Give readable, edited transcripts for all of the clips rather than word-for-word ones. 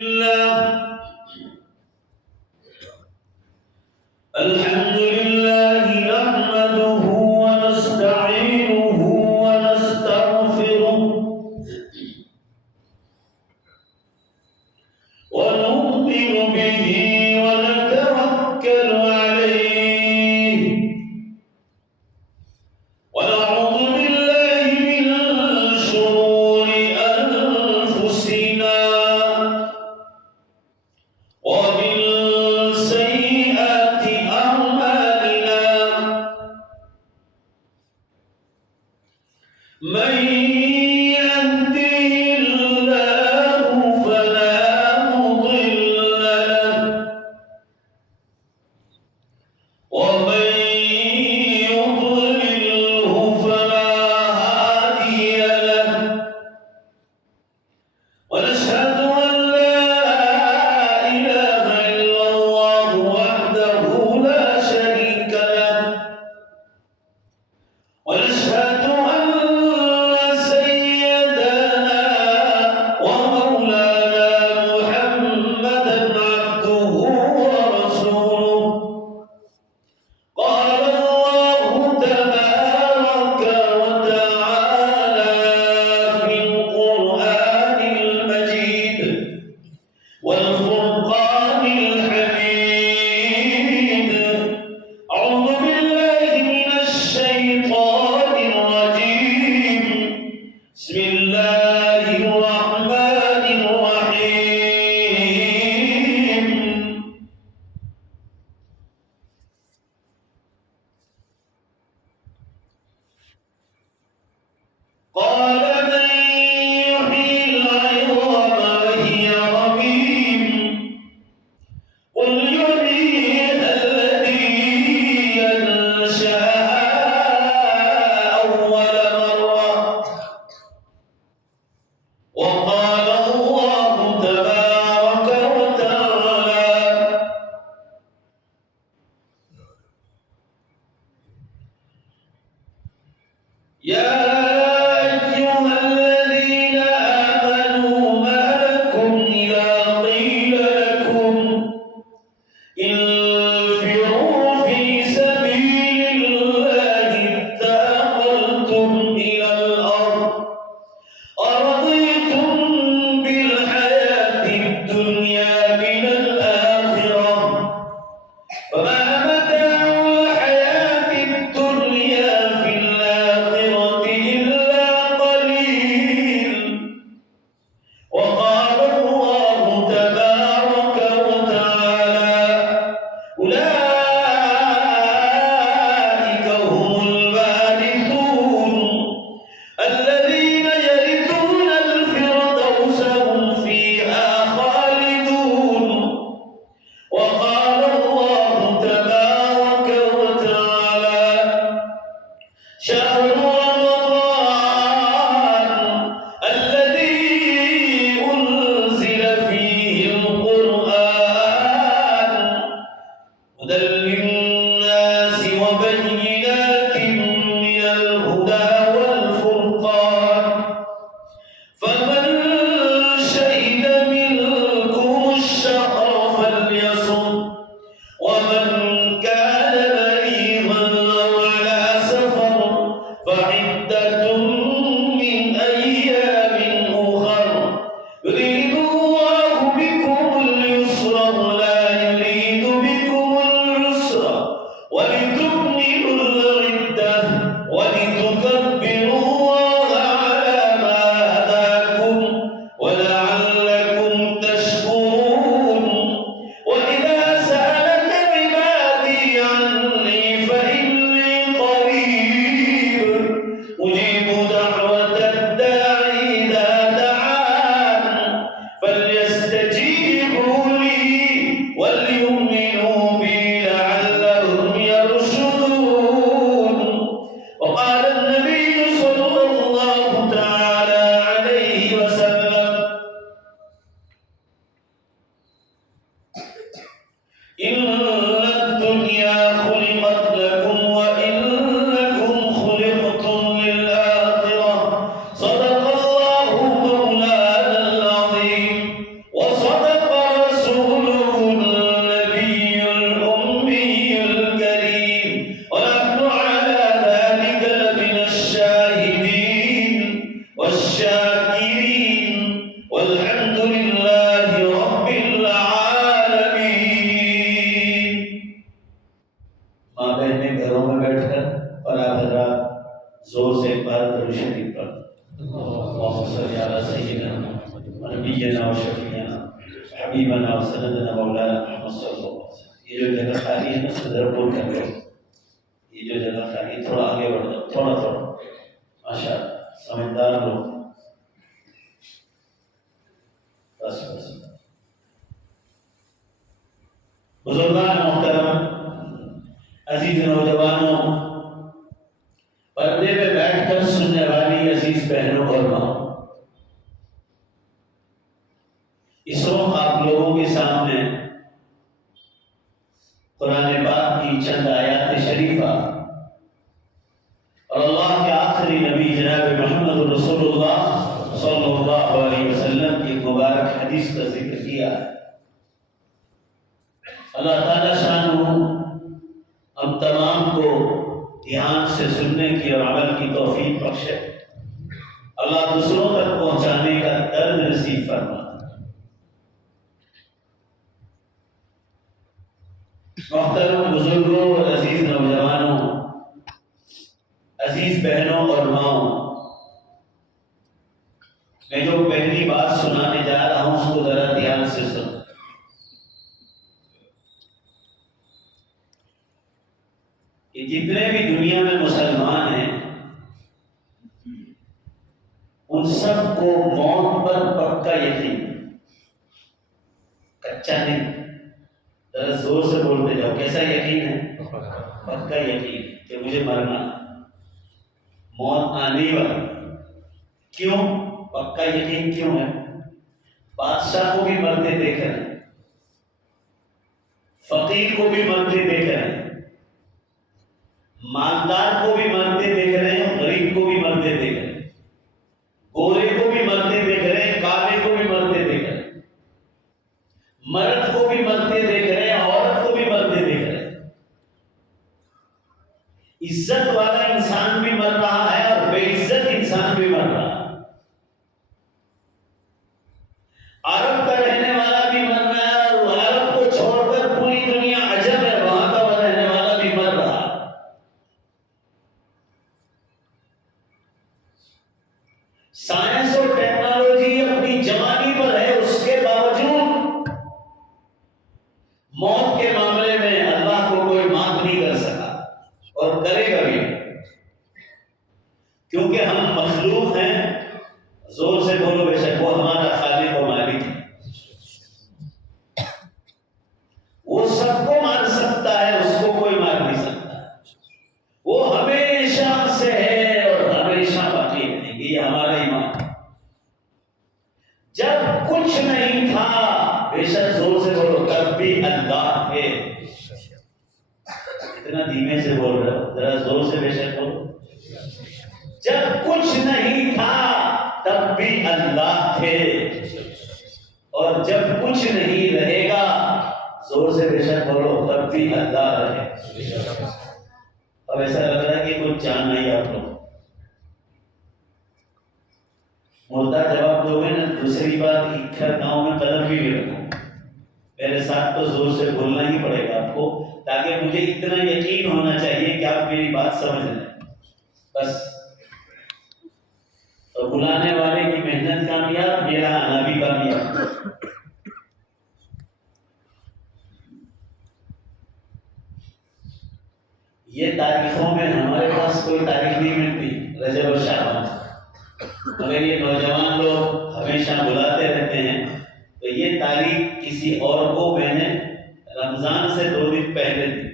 الله الحمد لله نحمده ونستعينه ونستغفره ونؤمن به ونتوكل عليه ونعوذ بالله من شرور أنفسنا ومن سيئات أعمالنا من يهده الله فلا مضل له ومن يضلله فلا هادي له ونشهد أن لا إله إلا الله وحده لا شريك له ونشهد أن سيدنا ومولانا محمدا عبده ورسوله قال الله تبارك وتعالى في القرآن المجيد والفرقان الحميد أعوذ بالله من الشيطان الرجيم بسم الله الرحمن الرحيم قال من يحيي العظام وهي رميم قل يحييها الذي ينشأها أول مرة وقال الله تبارك وتعالى يا أيها الذين آمنوا ما لكم إذا قيل لكم انفروا في سبيل الله اتاقلتم إلى الأرض أرضيتم بالحياة الدنيا من الآخرة فما متاع الحياة الدنيا في الآخرة إلا قليل وقال الله تبارك وتعالى أولئك هم الوارثون الذين يرثون الفردوس هم فيها خالدون وقال الله تبارك وتعالى شهر رمضان الذي أنزل فيه القرآن هدى للناس وبينات من الهدى والفرقان فمن شهد منكم الشهر فليصم ومن كان مريضا أو على سفر فعدة من أيام أخر يريد الله بكم اليسر ولا يريد بكم العسر ولتكملوا العدة ولتكبروا الله على ما هداكم ولعلكم تشكرون وإذا سألك عبادي عني فإني قريب أجيب دعوة الداع إذا دعان فليستجيبوا لي وليؤمنوا بي لعلهم يرشدون وقال النبي صلى الله تعالى عليه وسلم إن الدنيا خلقت لكم وإنكم خلقتم للآخرة صدق الله مولانا العظيم وصدق حبیبنا و سندنا مولانا محمد صلی اللہ علیہ وسلم. یہ جو جگہ خالی ہے نا صدر پور کر لو. یہ جو جگہ خالی تھوڑا آگے بڑھ جاؤ تھوڑا تھوڑا. ماشاء اللہ سمجھدار لوگ. بس بس بزرگان محترم، عزیز نوجوانوں، پردے پہ بیٹھ کر سننے والی عزیز بہنوں اور ماں، اس وقت آپ لوگوں کے سامنے قرآن پاک کی چند آیات شریفہ اور اللہ کے آخری نبی جناب محمد رسول اللہ صلی اللہ علیہ وسلم کی مبارک حدیث کا ذکر کیا ہے. اللہ تعالیٰ شانہ ہم تمام کو دھیان سے سننے کی اور عمل کی توفیق بخشے. اللہ دوسروں تک پہنچانے کا درد نصیب فرما. محترم بزرگوں اور عزیز نوجوانوں، عزیز بہنوں اور ماؤں، میں جو پہلی بات سنانے جا رہا ہوں اس کو ذرا دھیان سے سنو. کہ جتنے بھی دنیا میں مسلمان ہیں ان سب کو موت پر پکا یقین، کچا نہیں. ذرا زور سے بولتے جاؤ. کیسا یقین ہے؟ پکا یقین کہ مجھے مرنا، موت آنے والی. کیوں پکا یقین کیوں ہے؟ بادشاہ کو بھی مرتے دیکھ رہے ہیں، فقیر کو بھی مرتے دیکھ رہے ہیں، مالدار کو بھی مرتے دیکھ رہے ہیں، غریب کو بھی مرتے دیکھ رہے ہیں، گورے کو بھی مرتے دیکھ رہے ہیں، کالے کو بھی مرتے دیکھ رہے ہیں، مرد کو بھی مرتے دیکھ رہے ہیں، عورت کو بھی مرتے دیکھ رہے ہیں. عزت والا انسان بھی مر رہا ہے اور بے عزت انسان بھی مر رہا ہے. عرب کا رہنے والا بھی مر رہا ہے اور عرب کو چھوڑ کر پوری دنیا عجب ہے وہاں کا رہنے والا بھی مر رہا ہے. سائنس اور ٹیکنالوجی اپنی جوانی پر ہے، اس کے باوجود موت کے معاملے میں اللہ کو کوئی معاف نہیں کر سکا اور کرے گا بھی، کیونکہ ہم مخلوق ہیں. زور سے بولو بے شک. وہ ہمارا خالق و مالک ہے، وہ سب کو مار سکتا ہے، اس کو کوئی مار نہیں سکتا. وہ ہمیشہ سے ہے اور ہمیشہ باقی رہے گی. یہ ہمارا ایمان. جب کچھ نہیں تھا، بے شک زور سے بولو، تب بھی اللہ ہے. اتنا دھیمے سے بول رہے ہو، ذرا زور سے بے شک بولو. جب کچھ نہیں تھا تب بھی اللہ تھے، اور جب کچھ نہیں رہے گا، زور سے بے شک بولو، تب بھی اللہ رہے. اب ایسا لگ رہا ہے کہ کچھ جان نہیں آپ لوگ. مردہ جواب دو گے نا. دوسری بات، اکھر گاؤں میں قدم بھی نہیں رکھو. میرے ساتھ تو زور سے بولنا ہی پڑے گا آپ کو، تاکہ مجھے اتنا یقین ہونا چاہیے کہ آپ میری بات سمجھ لیں. بس تو بلانے والے کی محنت کامیاب، میرا آنا بھی کامیاب. یہ تاریخوں میں ہمارے پاس کوئی تاریخ نہیں ملتی رجب اور شعبان، مگر یہ نوجوان لوگ ہمیشہ بلاتے رہتے ہیں. تو یہ تاریخ کسی اور کو میں نے رمضان سے 2 دن پہلے دی،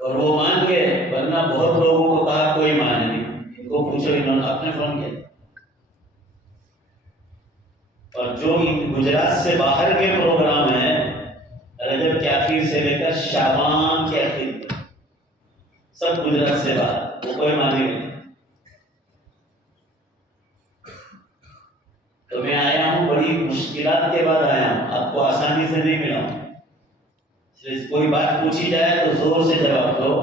اور وہ مان گئے. ورنہ بہت لوگوں کو کہا کوئی مانے نہیں. ان کو پوچھو، انہوں نے اپنے فون کیا. اور جو گجرات سے باہر کے پروگرام ہیں، رجب کے آخر سے لے کر شعبان کے آخر تک، سب گجرات سے باہر، وہ کوئی مانے گا. تو میں آیا ہوں بڑی مشکلات کے بعد آیا ہوں، آپ کو آسانی سے نہیں ملا ہوں. کوئی بات پوچھی جائے تو زور سے جواب دو.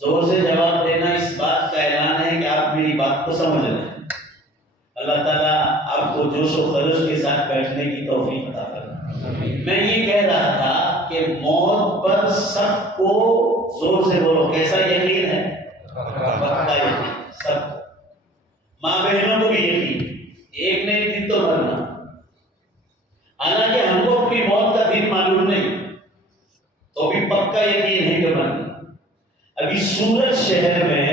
زور سے جواب دینا اس بات کا اعلان ہے کہ آپ میری بات کو سمجھ لیں. اللہ تعالیٰ آپ کو جوش و خروش کے ساتھ بیٹھنے کی توفیق عطا فرمائے. میں یہ کہہ رہا تھا کہ موت پر سب کو، زور سے بولو، کیسا یقین ہے؟ پکا یقین. سب کو، ماں بہنوں کو بھی یقین. سورت شہر میں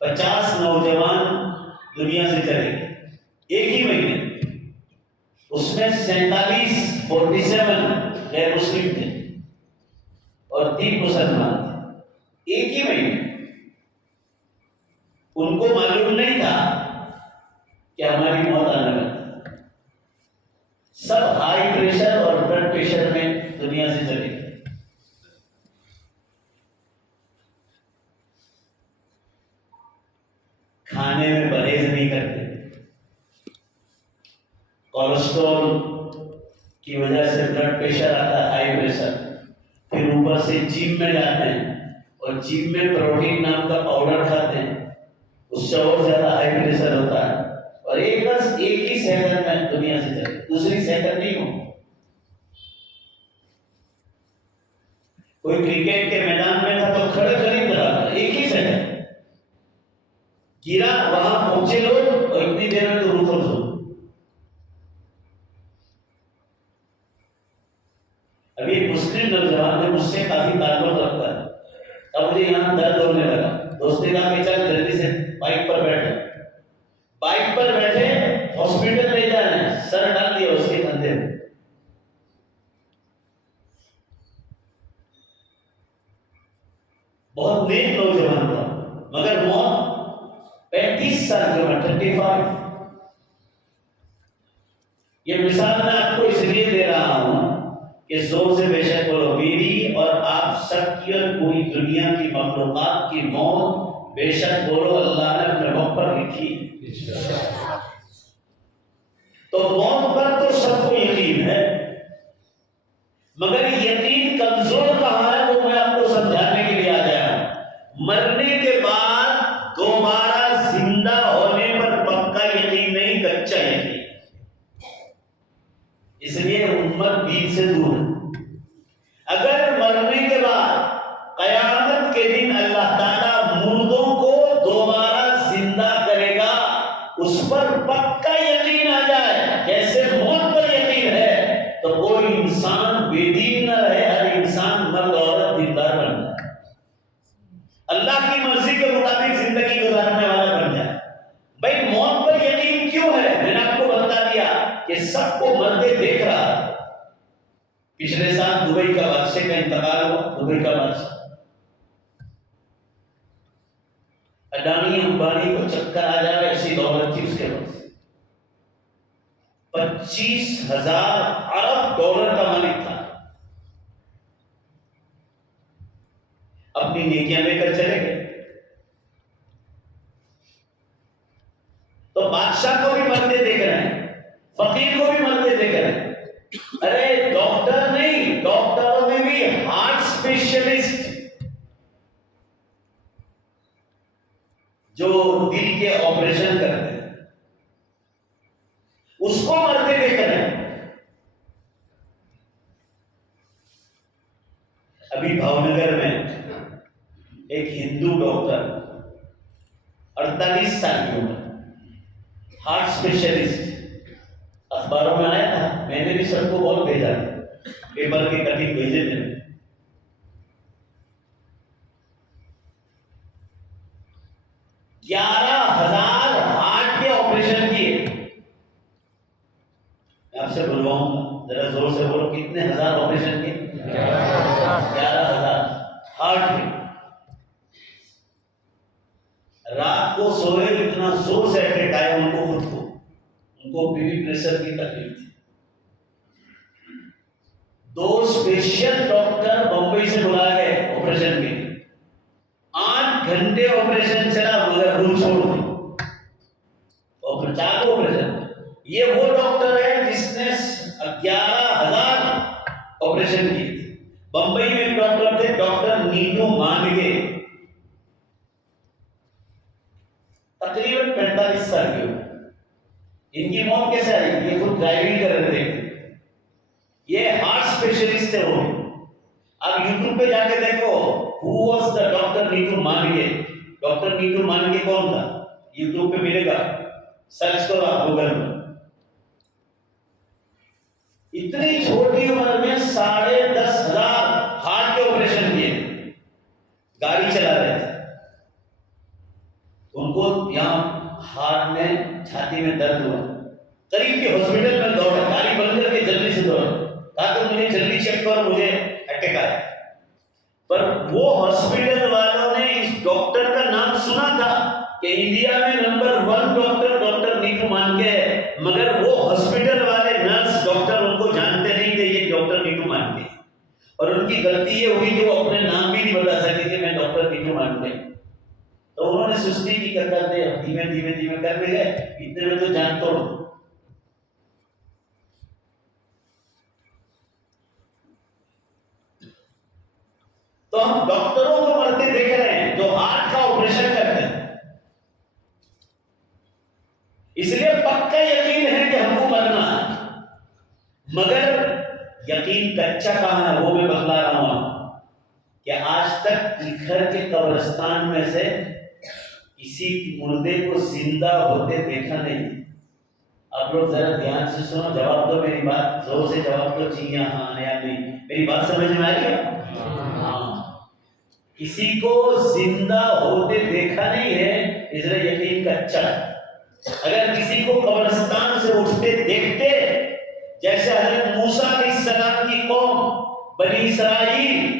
50 نوجوان دنیا سے چلے گئے ایک ہی مہینے. اس میں 47 غیر مسلم تھے اور 3 مسلمان تھے ایک ہی مہینے. ان کو معلوم نہیں تھا کہ ہماری موت آنے والی. سب ہائی پریشر اور بلڈ پریشر میں دنیا سے چلے گئے. کھانے میں پرہیز نہیں کرتے, کولیسٹرول کی وجہ سے بلڈ پریشر آتا ہے, ہائی پریشر. پھر اوپر سے جم میں جاتے ہیں اور جم میں پروٹین نام کا پاؤڈر کھاتے ہیں, اس سے اور زیادہ ہائی پریشر ہوتا ہے. اور ایک ہی سیکنڈ میں دنیا سے چلے, دوسری سیکنڈ نہیں ہو. کوئی کرکٹ کے میدان میں تھا تو کھڑے قریب رہا, ایک ہی سیکنڈ گرا, وہاں پہنچے لوگ اور اتنی دیر میں تو روح افزا. ابھی ایک مسلم نوجوان ہے, مجھ سے کافی تعلق رکھتا ہے. اب مجھے یہاں درد ہونے لگا, دوست نے کہا کہ چل جلدی سے بائک پر بیٹھے. بائک پر بیٹھے ہاسپٹل لے جانا ہے, سر ڈال دیا اس کے کندھے میں. بہت نیک نوجوان تھا مگر موت 35 سال کی عمر 35. یہ مثال میں آپ کو اس لیے دے رہا ہوں کہ زور سے بے شک بولو, میری اور آپ سب کی اور پوری دنیا کی مخلوقات کی موت بے شک بولو اللہ نے اپنے وقت پر لکھی. تو موت پر تو سب کو یقین ہے, مگر یقین کمزور کہاں ہے وہ میں آپ کو سمجھانے کے لیے آ گیا. مرنے کے بعد دوبارہ زندہ ہونے پر پکا یقین نہیں, کچا یقین. اس لیے امت دین سے دور ہے. اگر مرنے کے بعد قیامت کے دن اللہ تعالیٰ مردوں کو دوبارہ زندہ کرے گا, اس پر پکا یقین آ جائے جیسے موت پر یقین ہے, تو کوئی انسان بے دین نہ رہے, ہر انسان مرد عورت دیندار بن جائے, اللہ کی مرضی کے مطابق زندگی گزارنے والا بن جائے. بھائی موت پر یقین کیوں ہے؟ میں نے آپ کو بتا دیا کہ سب کو مرتے دیکھ رہا. پچھلے سال دبئی کا بادشاہ کا انتقال ہوا. دبئی کا بادشاہ اڈانی امبانی کو چکر آ جائے ایسی دولت تھی اس کے پاس. 25,000 ارب ڈالر کا مالک تھا. اپنی نیکیاں لے کر چلے گئے تو بادشاہ کو بھی مرتے دیکھ رہے ہیں, فقیر کو بھی مرتے دیکھ رہے ہیں. ارے ڈاکٹر نہیں, ڈاکٹروں میں بھی ہارٹ اسپیشلسٹ جو دل کے آپریشن کرتے ہیں اس کو مرتے دیکھ رہے ہیں. ابھی بھاونگر میں ایک ہندو ڈاکٹر 48 سال کی عمر, ہارٹ اسپیشلسٹ, اخباروں میں آیا تھا, میں نے بھی سب کو بہت بھیجا, پیپر کے کٹنگ بھیجے تھے. 11,000 ہارٹ کے آپریشن کیے. میں آپ سے بلواؤں گا, ذرا زور سے بولو, کتنے ہزار آپریشن کیے؟ 11,000 ہارٹ کے. رات کو سوئے, اتنا زور سے اٹیک آیا ان کو, خود کو, ان کو بی پی پریشر کی تکلیف تھی. 2 اسپیشل ڈاکٹر بمبئی سے بلائے گئے آپریشن کے لیے. 8 گھنٹے آپریشن چلا مگر روح چھوڑ دی. چالو آپریشن. یہ وہ ڈاکٹر ہے جس نے 11,000 آپریشن کیے. بمبئی میں ایک ڈاکٹر تھے, ڈاکٹر نیٹو مانگے, تقریباً 45 سال کی عمر. ان کی موت کیسے آئی؟ یہ خود ڈرائیونگ کر رہے تھے. یہ ہارٹ اسپیشلسٹ تھے وہ. آپ یوٹیوب پہ جا کے دیکھو, who was the ڈاکٹر نیٹو مانگے. ڈاکٹر نیٹو مانگے کون تھا؟ یوٹیوب پہ ملے گا, سرچ کرو آپ گوگل میں. اتنی چھوٹی عمر میں 10,500 ہارٹ کے آپریشن کیے. گاڑی چلا رہے تھے، ان کو یہاں ہارٹ میں چھاتی میں درد ہوا، قریب کے ہاسپٹل میں دوڑے، گاڑی بند کر کے جلدی سے دوڑے، کہا کہ مجھے جلدی چیک کرو، مجھے اٹیک آیا۔ پر وہ ہاسپٹل والوں نے اس ڈاکٹر کا نام سنا تھا کہ انڈیا میں نمبر 1 ڈاکٹر نیکو مانکے ہے، مگر وہ ہاسپٹل والے نرس ڈاکٹر ان کو جانتے نہیں تھے یہ ڈاکٹر نیکو مانکے، اور ان کی غلطی یہ ہوئی کہ وہ اپنے نام بھی نہیں بتا سکتے کہ میں ڈاکٹر نیکو مانکے، تو انہوں نے سستی کی کرتے دھیمے دھیمے دھیمے کر گئے، اتنے میں تو جان توڑ۔ تو ہم ڈاکٹروں کو مرتے دیکھ رہے ہیں جو ہارٹ کا آپریشن کرتے ہیں، اس لیے پکا یقین ہے کہ ہم کو مرنا ہے، مگر یقین کچا کہاں ہے وہ میں بتلا رہا ہوں کہ آج تک گھر کے قبرستان میں سے کسی مردے کو زندہ ہوتے دیکھا نہیں۔ آپ لوگ ذرا دھیان سے سنو، جواب دو میری بات، زور سے جواب دو، جی ہاں یا نہیں، میری بات سمجھ میں آ رہی ہے؟ ہاں، کسی کو زندہ ہوتے دیکھا نہیں ہے، اس لیے یقین کچا ہے۔ اگر کسی کو قبرستان سے اٹھتے دیکھتے، جیسے حضرت موسیٰ علیہ السلام کی قوم بنی اسرائیل،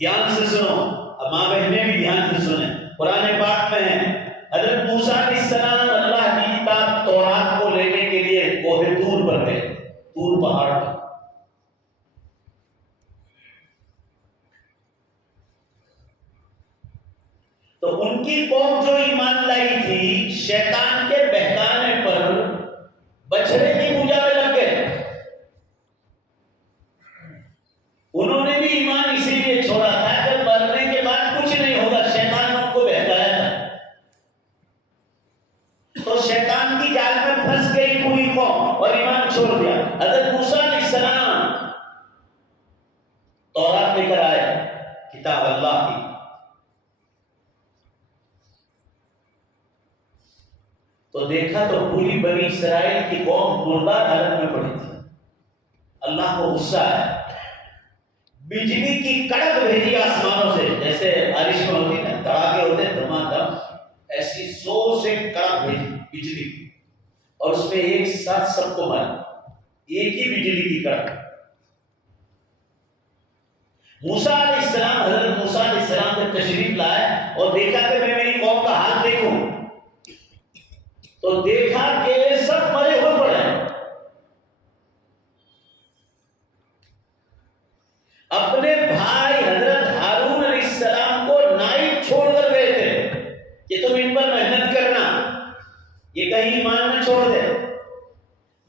دھیان سے سنو، اب ماں بہنیں بھی دھیان سے سنیں، قرآن پاک میں ہے حضرت موسیٰ علیہ السلام اللہ کی کتاب تورات کو لینے کے لیے کوہ طور پر گئے، طور پہاڑ پر، تو ان کی قوم جو ایمان لائی تھی شیطان کے بہکانے پر بچڑے کی پوجا میں لگ گئے، انہوں نے بھی ایمان اسی لیے چھوڑا تھا کہ مرنے کے بعد کچھ نہیں ہوگا، شیطان ان کو بہکایا تھا، تو شیطان کی جال میں پھنس گئی پوری قوم اور ایمان چھوڑ دیا۔ حضرت موسیٰ علیہ السلام تورات لے کر آئے، کتاب اللہ کی، تو دیکھا تو پوری بنی اسرائیل کی قوم مردار حالت میں پڑی تھی۔ اللہ کو غصہ ہے، بجلی کی کڑک بھیجی آسمانوں سے، جیسے بارش میں ہوتی ہے نا، دھڑاکے ہوتے ہیں دھمادم، ایسی زور سے کڑک بھیجی بجلی، اور اس میں ایک ساتھ سب کو مارا، ایک ہی بجلی کی کڑک۔ موسیٰ علیہ السلام، حضرت موسیٰ علیہ السلام جب تشریف لائے اور دیکھا کہ میں میری قوم کا حال دیکھوں، تو دیکھا کہ سب مرے ہوئے پڑے ہیں، اپنے بھائی حضرت ہارون علیہ السلام کو نائب چھوڑ کر گئے تھے کہ تم ان پر محنت کرنا، یہ کہیں ایمان نہ چھوڑ دے،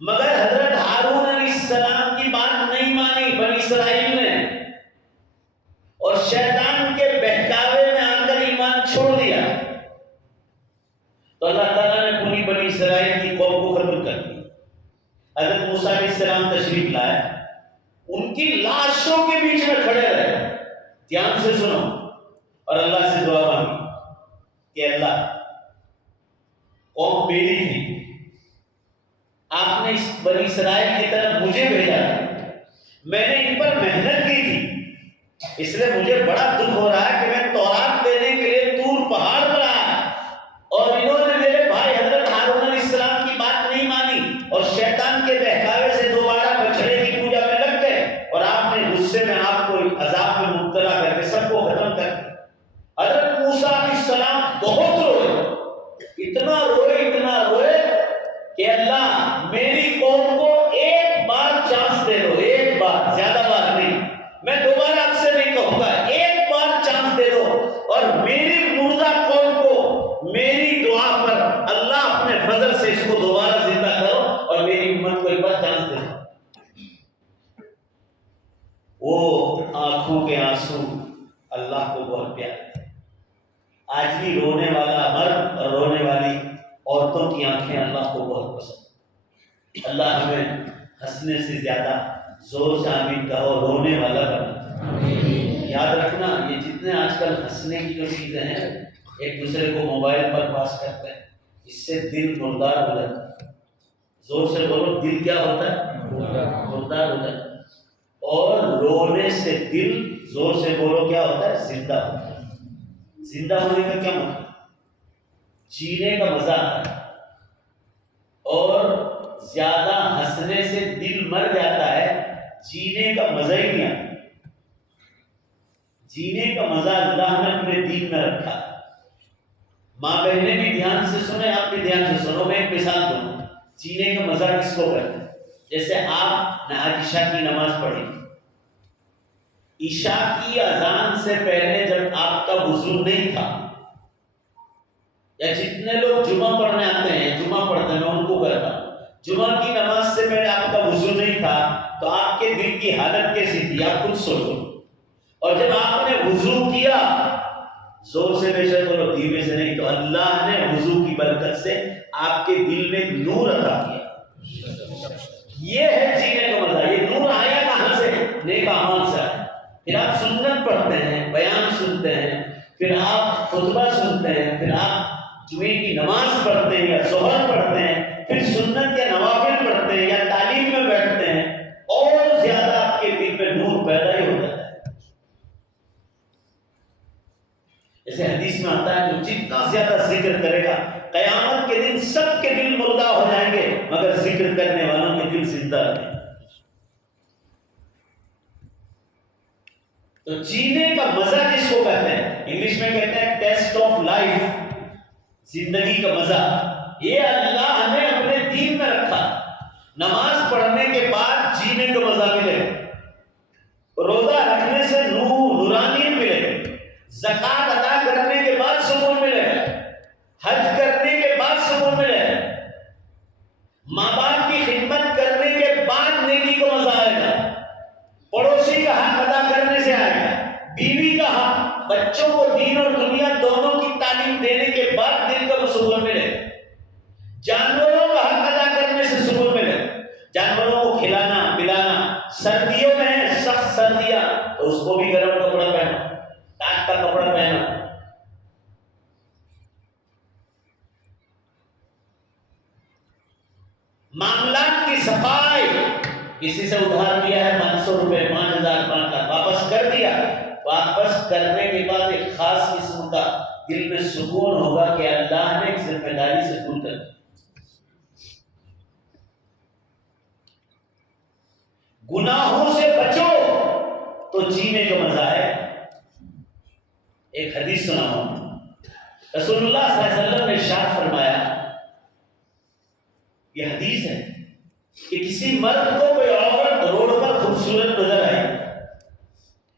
مگر حضرت ہارون علیہ السلام کی بات نہیں مانی بنی اسرائیل نے، اور شیطان کے بہکاوے میں آ کر ایمان چھوڑ دیا، تو اللہ تعالیٰ نے پوری بنی اسرائیل کی قوم کو ختم کر دیا۔ حضرت موسیٰ علیہ السلام تشریف لائے، ان کی لاشوں کے بیچ میں کھڑے رہے، دھیان سے سنو، اور اللہ سے دعا مانگی کہ اللہ، قوم میری تھی، آپ نے اس بنی اسرائیل کی طرف مجھے بھیجا تھا، میں نے ان پر محنت کی تھی، اس لیے مجھے بڑا دکھ ہو رہا ہے کہ میں تورات لینے کے لیے طور پہاڑ پر آیا اور انہوں نے میرے بھائی حضرت ہارون علیہ السلام کی بات نہیں مانی اور شیطان کے بہکاوے سے دوبارہ بچڑے کی پوجا میں لگ گئے، اور آپ نے غصے میں آپ کو عذاب میں مبتلا کر کے سب کو ختم کر دیا۔ حضرت موسیٰ علیہ السلام بہت روئے، اتنا روئے کہ اللہ میری قوم کو ایک بار چانس دے دو، ایک بار، زیادہ بار نہیں، میں دوبارہ آپ سے نہیں کہوں گا، ایک بار چانس دے دو، اور میری مردہ قوم کو میری دعا پر اللہ اپنے فضل سے اس کو دوبارہ زندہ کرو اور میری امت کو ایک بار چانس دے دو۔ وہ آنکھوں کے آنسو اللہ کو بہت پیارے تھے۔ آج بھی رونے والا مرد اور رونے والی عورتوں کی آنکھیں اللہ کو بہت پسند۔ اللہ ہمیں ہنسنے سے زیادہ زور سے آمین کہو، رونے والا بنا۔ یاد رکھنا، یہ جتنے آج کل ہنسنے کی جو چیزیں ہیں، ایک دوسرے کو موبائل پر پاس کرتے ہیں، اس سے دل مردار ہو جاتا ہے۔ زور سے بولو، دل کیا ہوتا ہے؟ مردار ہو جاتا ہے۔ اور رونے سے دل، زور سے بولو، کیا ہوتا ہے؟ زندہ ہوتا ہے۔ زندہ ہونے کا کیا مطلب؟ جینے کا مزہ آتا ہے، اور زیادہ ہنسنے سے دل مر جاتا ہے، جینے کا مزہ ہی نہیں آتا۔ جینے کا مزہ اللہ نے اپنے دین میں رکھا۔ ماں بہنیں بھی دھیان سے سنیں، آپ بھی دھیان سے سنو۔ میں ایک مثال دوں، جینے کا مزہ کس کو کہتے ہیں؟ جیسے آپ نے آج عشاء کی نماز پڑھی، عشاء کی اذان سے پہلے جب آپ کا وضو نہیں تھا، یا جتنے لوگ جمعہ پڑھنے آتے ہیں، جمعہ پڑھتے ہیں، میں ان کو کہتا ہوں، جمعہ کی نماز سے پہلے آپ کا وضو نہیں تھا تو آپ کے دل کی حالت کیسی تھی؟ آپ خود سوچو۔ اور جب آپ نے وضو کیا، زور سے بے شک بولو، دھیمے سے نہیں، تو اللہ نے وضو کی برکت سے آپ کے دل میں نور عطا کیا۔ یہ ہے جینے کا مزہ۔ یہ نور آیا کہاں سے؟ نیک اعمال سے آیا۔ پھر آپ سنت پڑھتے ہیں، بیان سنتے ہیں، پھر آپ خطبہ سنتے ہیں، پھر آپ جمعے کی نماز پڑھتے ہیں یا ظہر پڑھتے ہیں، پھر سنت یا نوافل پڑھتے ہیں یا تعلیم میں بیٹھتے ہیں، اور زیادہ آپ کے دل میں نور پیدا ہی ہو جاتا ہے۔ جیسے حدیث میں آتا ہے، جو جتنا زیادہ ذکر کرے گا، قیامت کے دن سب کے دل مردہ ہو جائیں گے، مگر ذکر کرنے والوں کے دل زندہ رہیں گے۔ تو جینے کا مزہ کس کو کہتے ہیں؟ انگلش میں کہتے ہیں ٹیسٹ آف لائف، زندگی کا مزہ۔ یہ اللہ نے اپنے دین میں رکھا۔ نماز پڑھنے کے بعد جینے کا مزہ ملے، روزہ رکھنے سے نورانیت ملے، زکات ادا کرنے کے بعد سکون ملے، حج کرنے کے بعد سکون ملے، ماں باپ کی خدمت کرنے کے بعد نیکی کا مزہ آئے گا، پڑوسی کا حق ادا کرنے سے آئے گا، بیوی کا حق، بچوں کو دین اور دنیا دونوں کی تعلیم دینے کے بعد دل کا سکون ملے، جانوروں کا حق ادا کرنے سے سکون ملے، جانوروں کو کھلانا پلانا، سردیوں میں ہے سخت سردیاں تو اس کو بھی گرم کپڑا پہنو، ٹاٹ کا کپڑا پہنو۔ معاملات کی صفائی، کسی سے ادھار لیا ہے 500 روپے، 5000، 5 لاکھ، واپس کر دیا، واپس کرنے کے بعد ایک خاص قسم کا دل میں سکون ہوگا کہ اللہ نے ایک ذمہ داری سے دور کر دیا۔ گناہوں سے بچو تو جینے کا مزہ ہے۔ ایک حدیث سناؤں، رسول اللہ صلی اللہ علیہ وسلم نے ارشاد فرمایا، یہ حدیث ہے کہ کسی مرد کو کوئی عورت روڈ پر خوبصورت نظر آئی،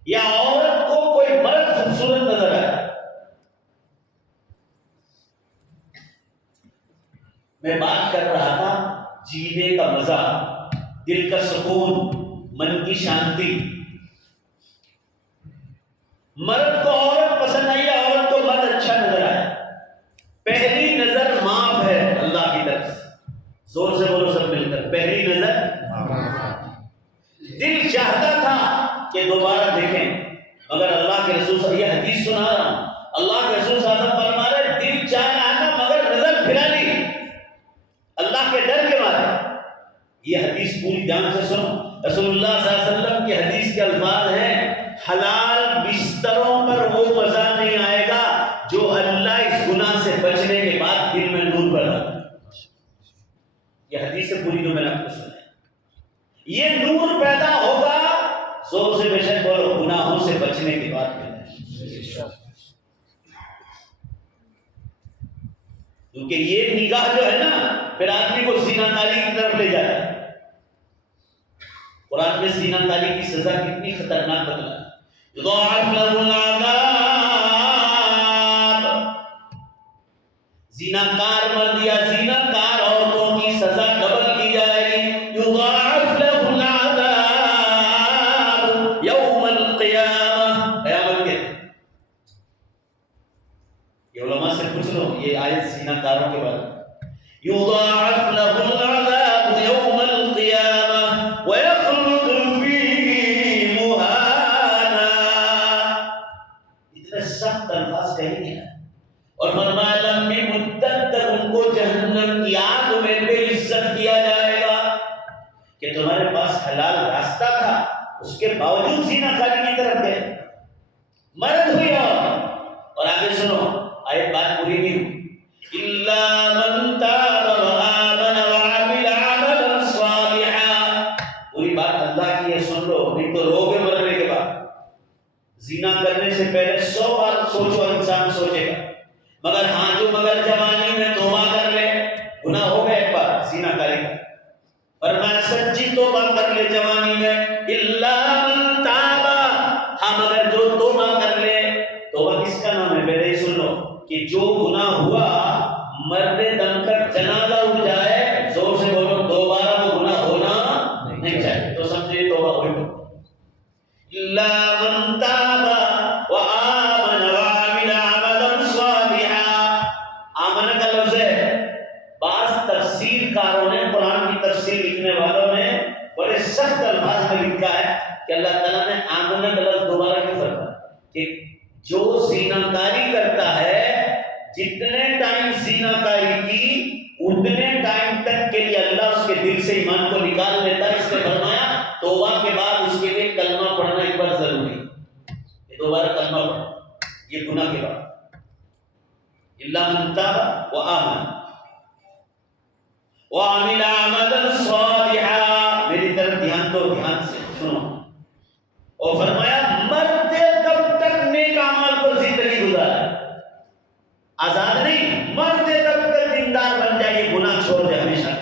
یا عورت کو کوئی مرد خوبصورت نظر آیا، میں بات کر رہا تھا جینے کا مزہ، دل کا سکون، من کی شانتی۔ مرد کو عورت پسند آئی، عورت کو مرد اچھا نظر آیا، پہلی نظر معاف ہے اللہ کی طرف سے، زور سے بولو سب مل کر، پہلی نظر۔ دل چاہتا تھا کہ دوبارہ دیکھیں، مگر اللہ کے رسول صلی اللہ علیہ وسلم، یہ حدیث سنا رہا ہوں، اللہ کے رسول صلی اللہ علیہ وسلم فرما رہے دل چاہ رہا تھا مگر نظر پھرا لی، اللہ کے ڈر کے مارے۔ یہ حدیث پوری دھیان سے سنو، رسول اللہ صلی اللہ علیہ وسلم کی حدیث کے الفاظ ہیں، حلال بستروں پر وہ مزہ نہیں آئے گا جو اللہ اس گناہ سے بچنے کے بعد دل میں نور پیدا کرے۔ یہ حدیث سے پوری جو میں نے آپ کو سنا ہے، یہ نور پیدا ہوگا، زور سے بے شک بولو، گناہوں سے بچنے کے بعد پیدا ہے۔ کیونکہ یہ نگاہ جو ہے نا، پھر آدمی کو زنا کاری کی طرف لے جاتا ہے۔ قرآن میں زنا کاری کی سزا کتنی خطرناک بتلا ہے، یضاعف لہ العذاب، زنا کار مرد یا زنا کار عورتوں کی سزا ڈبل کی جائے گی، یضاعف لہ العذاب یوم القیامہ، قیامت کے دن۔ یہ علماء سے پوچھ لو، یہ آیت زنا کاروں کے بارے میں، یضاعف لہ العذاب یوم القیامہ ویخلد فیہ مہانا، اتنے سخت الفاظ کہیں گے، اور فرمایا لمبی مدت تک ان کو جہنم کی آگ میں بے عزت کیا جائے گا کہ تمہارے پاس حلال راستہ تھا، اس کے باوجود زنا کاری کی طرف گئے، مرد ہوئی اور اور آگے سنو، آیت بات پوری نہیں ہوئی، الا من تاب وآمن وعمل عملا صالحا، پوری بات اللہ کی ہے، سن لو، نہیں تو روگے مرنے کے بعد۔ زنا کرنے سے پہلے 100 بار سوچو، انسان سوچے گا، مگر ہاں جو مگر جوانی میں توبہ کر لے، گناہ ہو گیا ایک بار زنا کرے گا، فرمایا سچی توبہ کر لے جوانی میں، الا من تاب، ہم اگر جو توبہ کر لے، توبہ کس کا نام ہے؟ پہلے ہی سن لو کہ جو گناہ ہوا مرنے دم تک جنازہ اٹھ جائے، زور سے بولو دوبارہ وہ گناہ ہونا نہیں چاہیے، تو سمجھے توبہ ہوئی۔ الا من تاب وآمن وعمل عملا صالحا، آمن کا لفظ ہے، بعض تفسیر کاروں نے، قرآن کی تفسیر لکھنے والوں نے بڑے سخت الفاظ میں لکھا ہے کہ اللہ تعالیٰ نے آمن کا لفظ دوبارہ کیوں فرمایا کہ جو زیناکاری کرتا ہے، جتنے ٹائم زیناکاری کی اتنے ٹائم تک کے لیے اللہ اس کے دل سے ایمان کو نکال لیتا ہے، اس نے فرمایا توبہ کے بعد اس کے لیے کلمہ پڑھنا ایک بار ضروری ہے، یہ دوبارہ کلمہ پڑھنا یہ گناہ کے بعد، الا من تاب وآمن وعمل عملا صالحا، میری طرف دھیان دو، دھیان سے سنو، اور فرمایا مرتے تب تک نیک اعمال پر زندگی گزارے، آزاد نہیں، مرتے تب تک دیندار بن جائے، گناہ چھوڑ دے ہمیشہ،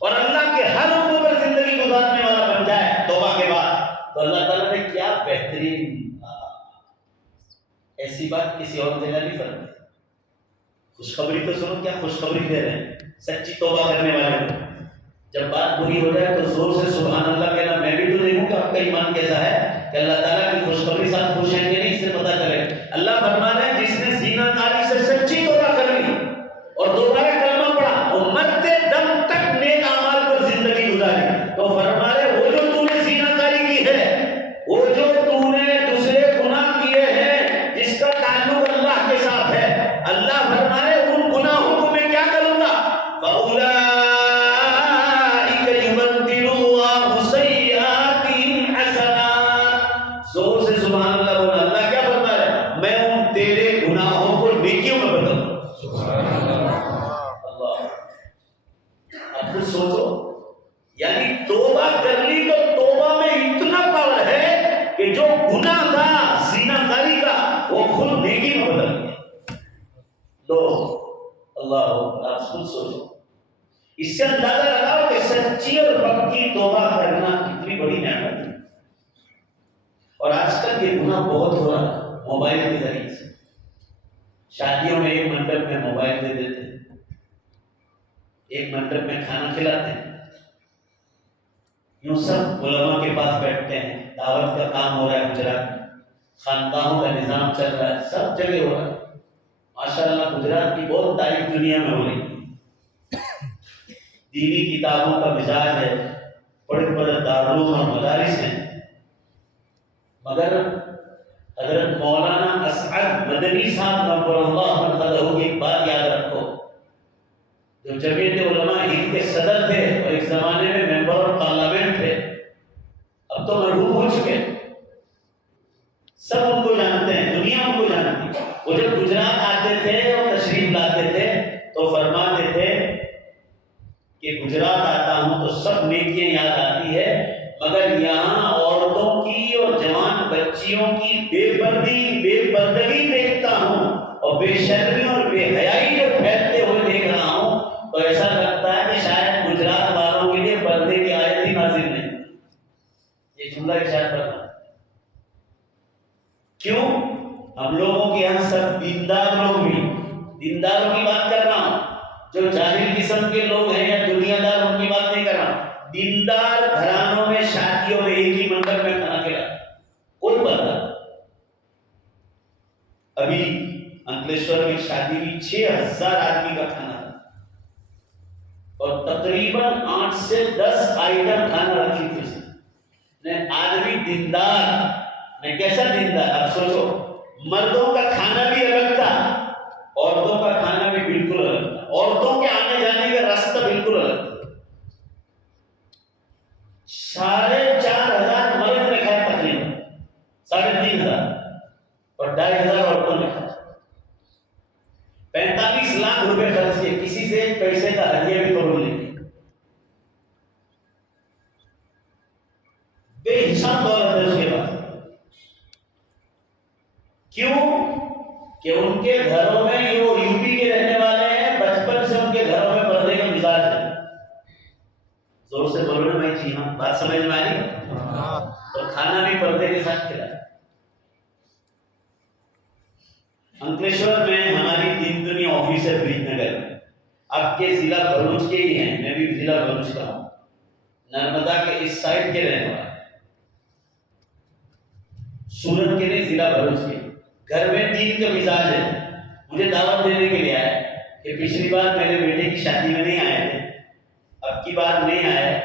اور اللہ کے ہر حکم پر زندگی گزارنے والا بن جائے توبہ کے بعد، تو اللہ تعالیٰ نے کیا بہترین، ایسی بات کسی اور جگہ نہیں فرمائی۔ خوشخبری تو سنو، کیا خوشخبری دے رہے ہیں سچی توبہ کرنے والے کو، جب بات پوری ہو جائے تو زور سے سبحان اللہ کہنا، میں بھی تو دیکھوں کہ آپ کا ایمان کیسا ہے، کہ اللہ تعالیٰ کی خوشخبری ساتھ خوش ہیں کہ نہیں، اس سے پتہ چلے۔ اللہ فرما رہے ہیں جس نے زنا کاری سے سچی توبہ کر لی اور دوبارہ کلمہ پڑھا، وہ مرتے دم تک نیک اعمال پر زندگی گزاری، تو فرما رہے وہ جو تو نے زنا کاری کی ہے، وہ جو تو نے دوسرے گناہ کیے ہیں جس کا تعلق اللہ کے ساتھ ہے، اللہ فرما رہے ان گناہوں کو میں کیا کروں گا، زور سے سبحان اللہ بولا، اللہ کیا فرما رہا ہے، میں ان تیرے گناہوں کو نیکیوں میں بدل دوں گا، سبحان اللہ۔ اب کچھ سوچو، یعنی توبہ کر لی تو توبہ میں اتنا پاور ہے کہ جو گناہ تھا زنا کاری کا وہ خود نیکی میں بدل گیا، لو اللہ، آپ خود سوچو، اس سے اندازہ لگاؤ کہ سچی اور پکی توبہ کرنا کتنی بڑی نعمت ہے۔ اور آج کل یہ گناہ بہت ہو رہا ہے موبائل کے ذریعے سے، شادیوں میں ایک منڈپ میں موبائل دے دیتے ہیں، ایک منڈپ میں کھانا کھلاتے ہیں، یوں سب علماء کے پاس بیٹھتے ہیں، دعوت کا کام ہو رہا ہے گجرات میں، خاندانوں کا نظام چل رہا ہے، سب جگہ ہو رہا ہے، ماشاءاللہ گجرات کی بہت تعریف دنیا میں ہو رہی ہے، دینی کتابوں کا مزاج ہے، بڑے بڑے دارالعلوم اور مدارس ہیں، مگر حضرت مولانا اسعد مدنی صاحب نور اللہ مرقدہ کی ایک بات یاد رکھو، جو جمعیت علماء ہند کے صدر تھے اور ایک زمانے میں ممبر آف پارلیمنٹ تھے، اب تو مرحوم ہو چکے، سب ان کو جانتے ہیں، دنیا ان کو جانتی ہے، وہ جب گجرات آتے تھے اور تشریف لاتے تھے تو فرماتے تھے کہ گجرات آتا ہوں تو سب نیکیاں یاد آتی ہے، مگر یہاں عورتوں کی اور جوان بچیوں کی بے پردگی دیکھتا ہوں اور بے شرمی اور بے حیائی جو پھیلتے ہوئے دیکھ رہا ہوں، تو ایسا لگتا ہے کہ شاید گجرات والوں کے لیے پردے کی آیت ہی نازل نہیں۔ یہ جملہ ارشاد کرنا کیوں؟ ہم لوگوں کے یہاں سب دیندار لوگ بھی، دینداروں کی بات کر رہا ہوں، جو جاہل قسم کے لوگ ہیں یا دنیا دار ان کی بات نہیں کر رہا، دیندار گھرانوں میں شادیوں میں ایک ہی منڈپ میں کھانا کھلا کوئی بندہ، ابھی انکلیشور میں شادی بھی 6000 آدمی کا کھانا تھا اور تقریباً 8 سے 10 آئٹم کھانا رکھی تھی اس نے، آدمی دیندار، میں کیسا دیندار، اب سوچو، مردوں کا کھانا بھی الگ تھا، عورتوں کا کھانا بھی بالکل الگ تھا، عورتوں کے آنے جانے کا راستہ بالکل الگ تھا، 4500 مرد رکھا ہے تقریباً 3500 اور 2500 کہ ان کے گھروں میں، یہ وہ یوپی کے رہنے والے ہیں، بچپن سے ان کے گھروں میں پردے کا مزاج ہے. زور سے بولو نا بھائی. جی ہاں، بات سمجھ میں آ رہی؟ اور کھانا بھی پردے کے ساتھ کھلایا. انکلیشور میں ہماری دین دنیا آفس ہے برج نگر میں. آپ کے ضلع بھروچ کے ہی ہیں، میں بھی ضلع بھروچ کا ہوں، نرمدا کے اس سائڈ کے رہنے والے. سورت کے نہیں، ضلع بھروچ کے. گھر میں دین کا مزاج ہے. مجھے دعوت دینے کے لیے آئے کہ پچھلی بار میرے بیٹے کی شادی میں نہیں آئے تھے، اب کی بار نہیں آئے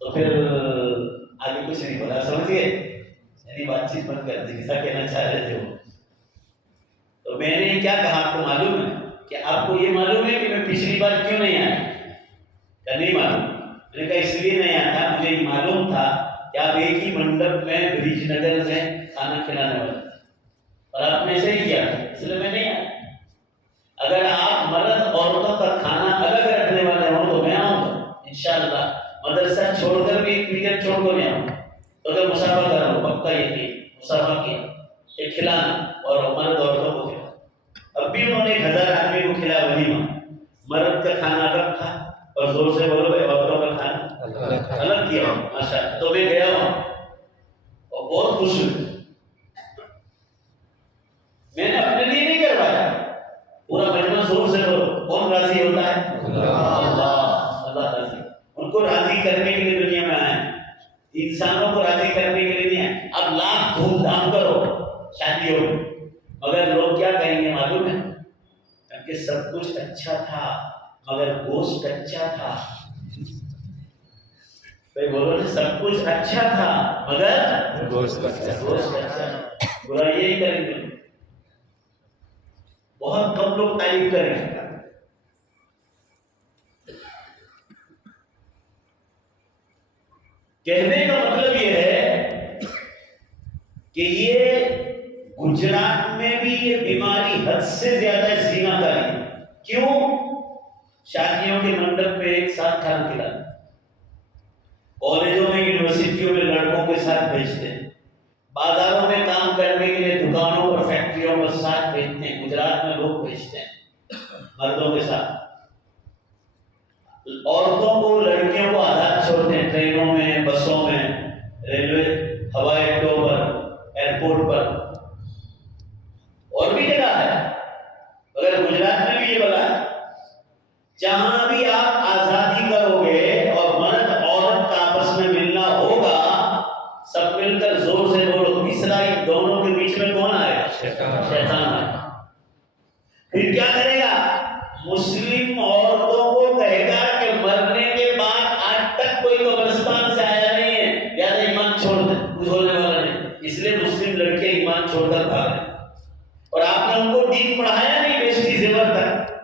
تو پھر آگے کچھ نہیں بولا. سمجھ گئے؟ یعنی بات چیت بند کر دی، کیسا کہنا چاہ رہے تھے وہ. تو میں نے کیا کہا آپ کو معلوم ہے کہ آپ کو یہ معلوم ہے کہ میں پچھلی بار کیوں نہیں آیا؟ کہ نہیں معلوم. میں نے کہا اس لیے نہیں آیا تھا، مجھے یہ معلوم تھا کہ آپ ایک ہی منڈپ میں برج نگر میں کھانا کھلانے والے اور آپ نے صحیح کیا، اس لیے میں نہیں آیا. اگر آپ مرد عورتوں کا کھانا الگ رکھنے والے ہوں تو میں آؤں گا انشاءاللہ. مدرسہ چھوڑ کر بھی ایک پیریڈ چھوڑ کر میں آؤں گا. تو اگر مسافہ کر رہا ہوں پکا یقین مسافہ کیا کہ کھلانا اور مرد عورتوں کو کھلانا. اب بھی انہوں نے 1000 آدمی کو کھلایا ولیمہ. مرد کا کھانا الگ تھا اور زور سے بولو بھائی عورتوں کا کھانا الگ کیا. ماشاءاللہ. تو میں گیا ہوں اور بہت خوش ہوں. میں نے اپنے لیے نہیں کروایا، پورا مجمع زور سے بولو. کون راضی ہوتا ہے؟ اللہ. اللہ راضی. ان کو راضی کرنے کے لیے دنیا میں آئے ہیں، انسانوں کو راضی کرنے کے لیے نہیں آئے. اب لاکھ دھوم دھام کرو شادیوں میں، مگر لوگ کیا کہیں گے معلوم ہے؟ کہ سب کچھ اچھا تھا مگر گوشت کچا تھا. بھائی بولو نا، سب کچھ اچھا تھا مگر گوشت کچا. برا یہی کریں گے. بہت کم لوگ تعریف کریں گے. کہنے کا مطلب یہ ہے کہ یہ گجرات میں بھی یہ بیماری حد سے زیادہ زینا کاری. کیوں؟ شادیوں کے منڈپ پہ ایک ساتھ کھانا کھلانا، کالجوں میں یونیورسٹیوں میں لڑکوں کے ساتھ بھیجتے ہیں، بازاروں میں کام کرنے کے لیے دکانوں پر فیکٹریوں پر ساتھ بھیجتے ہیں. گجرات میں لوگ بھیجتے ہیں مردوں کے ساتھ. عورتوں کو لڑکیوں کو آزاد چھوڑتے ہیں ٹرینوں میں، بسوں میں، ریلوے، ہوائی اڈوں پر، ایئرپورٹ پر. اور بھی جگہ ہے مگر گجرات میں بھی یہ بلا ہے. جہاں بھی آپ آزادی کرو گے اور مرد عورت کا آپس میں ملنا ہوگا، سب مل کر زور سے بولو تیسرا ان دونوں کے بیچ میں کون آئے گا؟ شیطان آئے گا. پھر کیا کرے گا؟ مسلم عورتوں کو کہے گا کہ مرنے کے بعد آج تک کوئی قبرستان سے آیا نہیں ہے، لہٰذا ایمان چھوڑ دیں. کچھ ہونے والا نہیں. اس لیے مسلم لڑکے ایمان چھوڑ کر بھاگ رہے. اور آپ نے ان کو دین پڑھایا نہیں بیشتی زیور تک.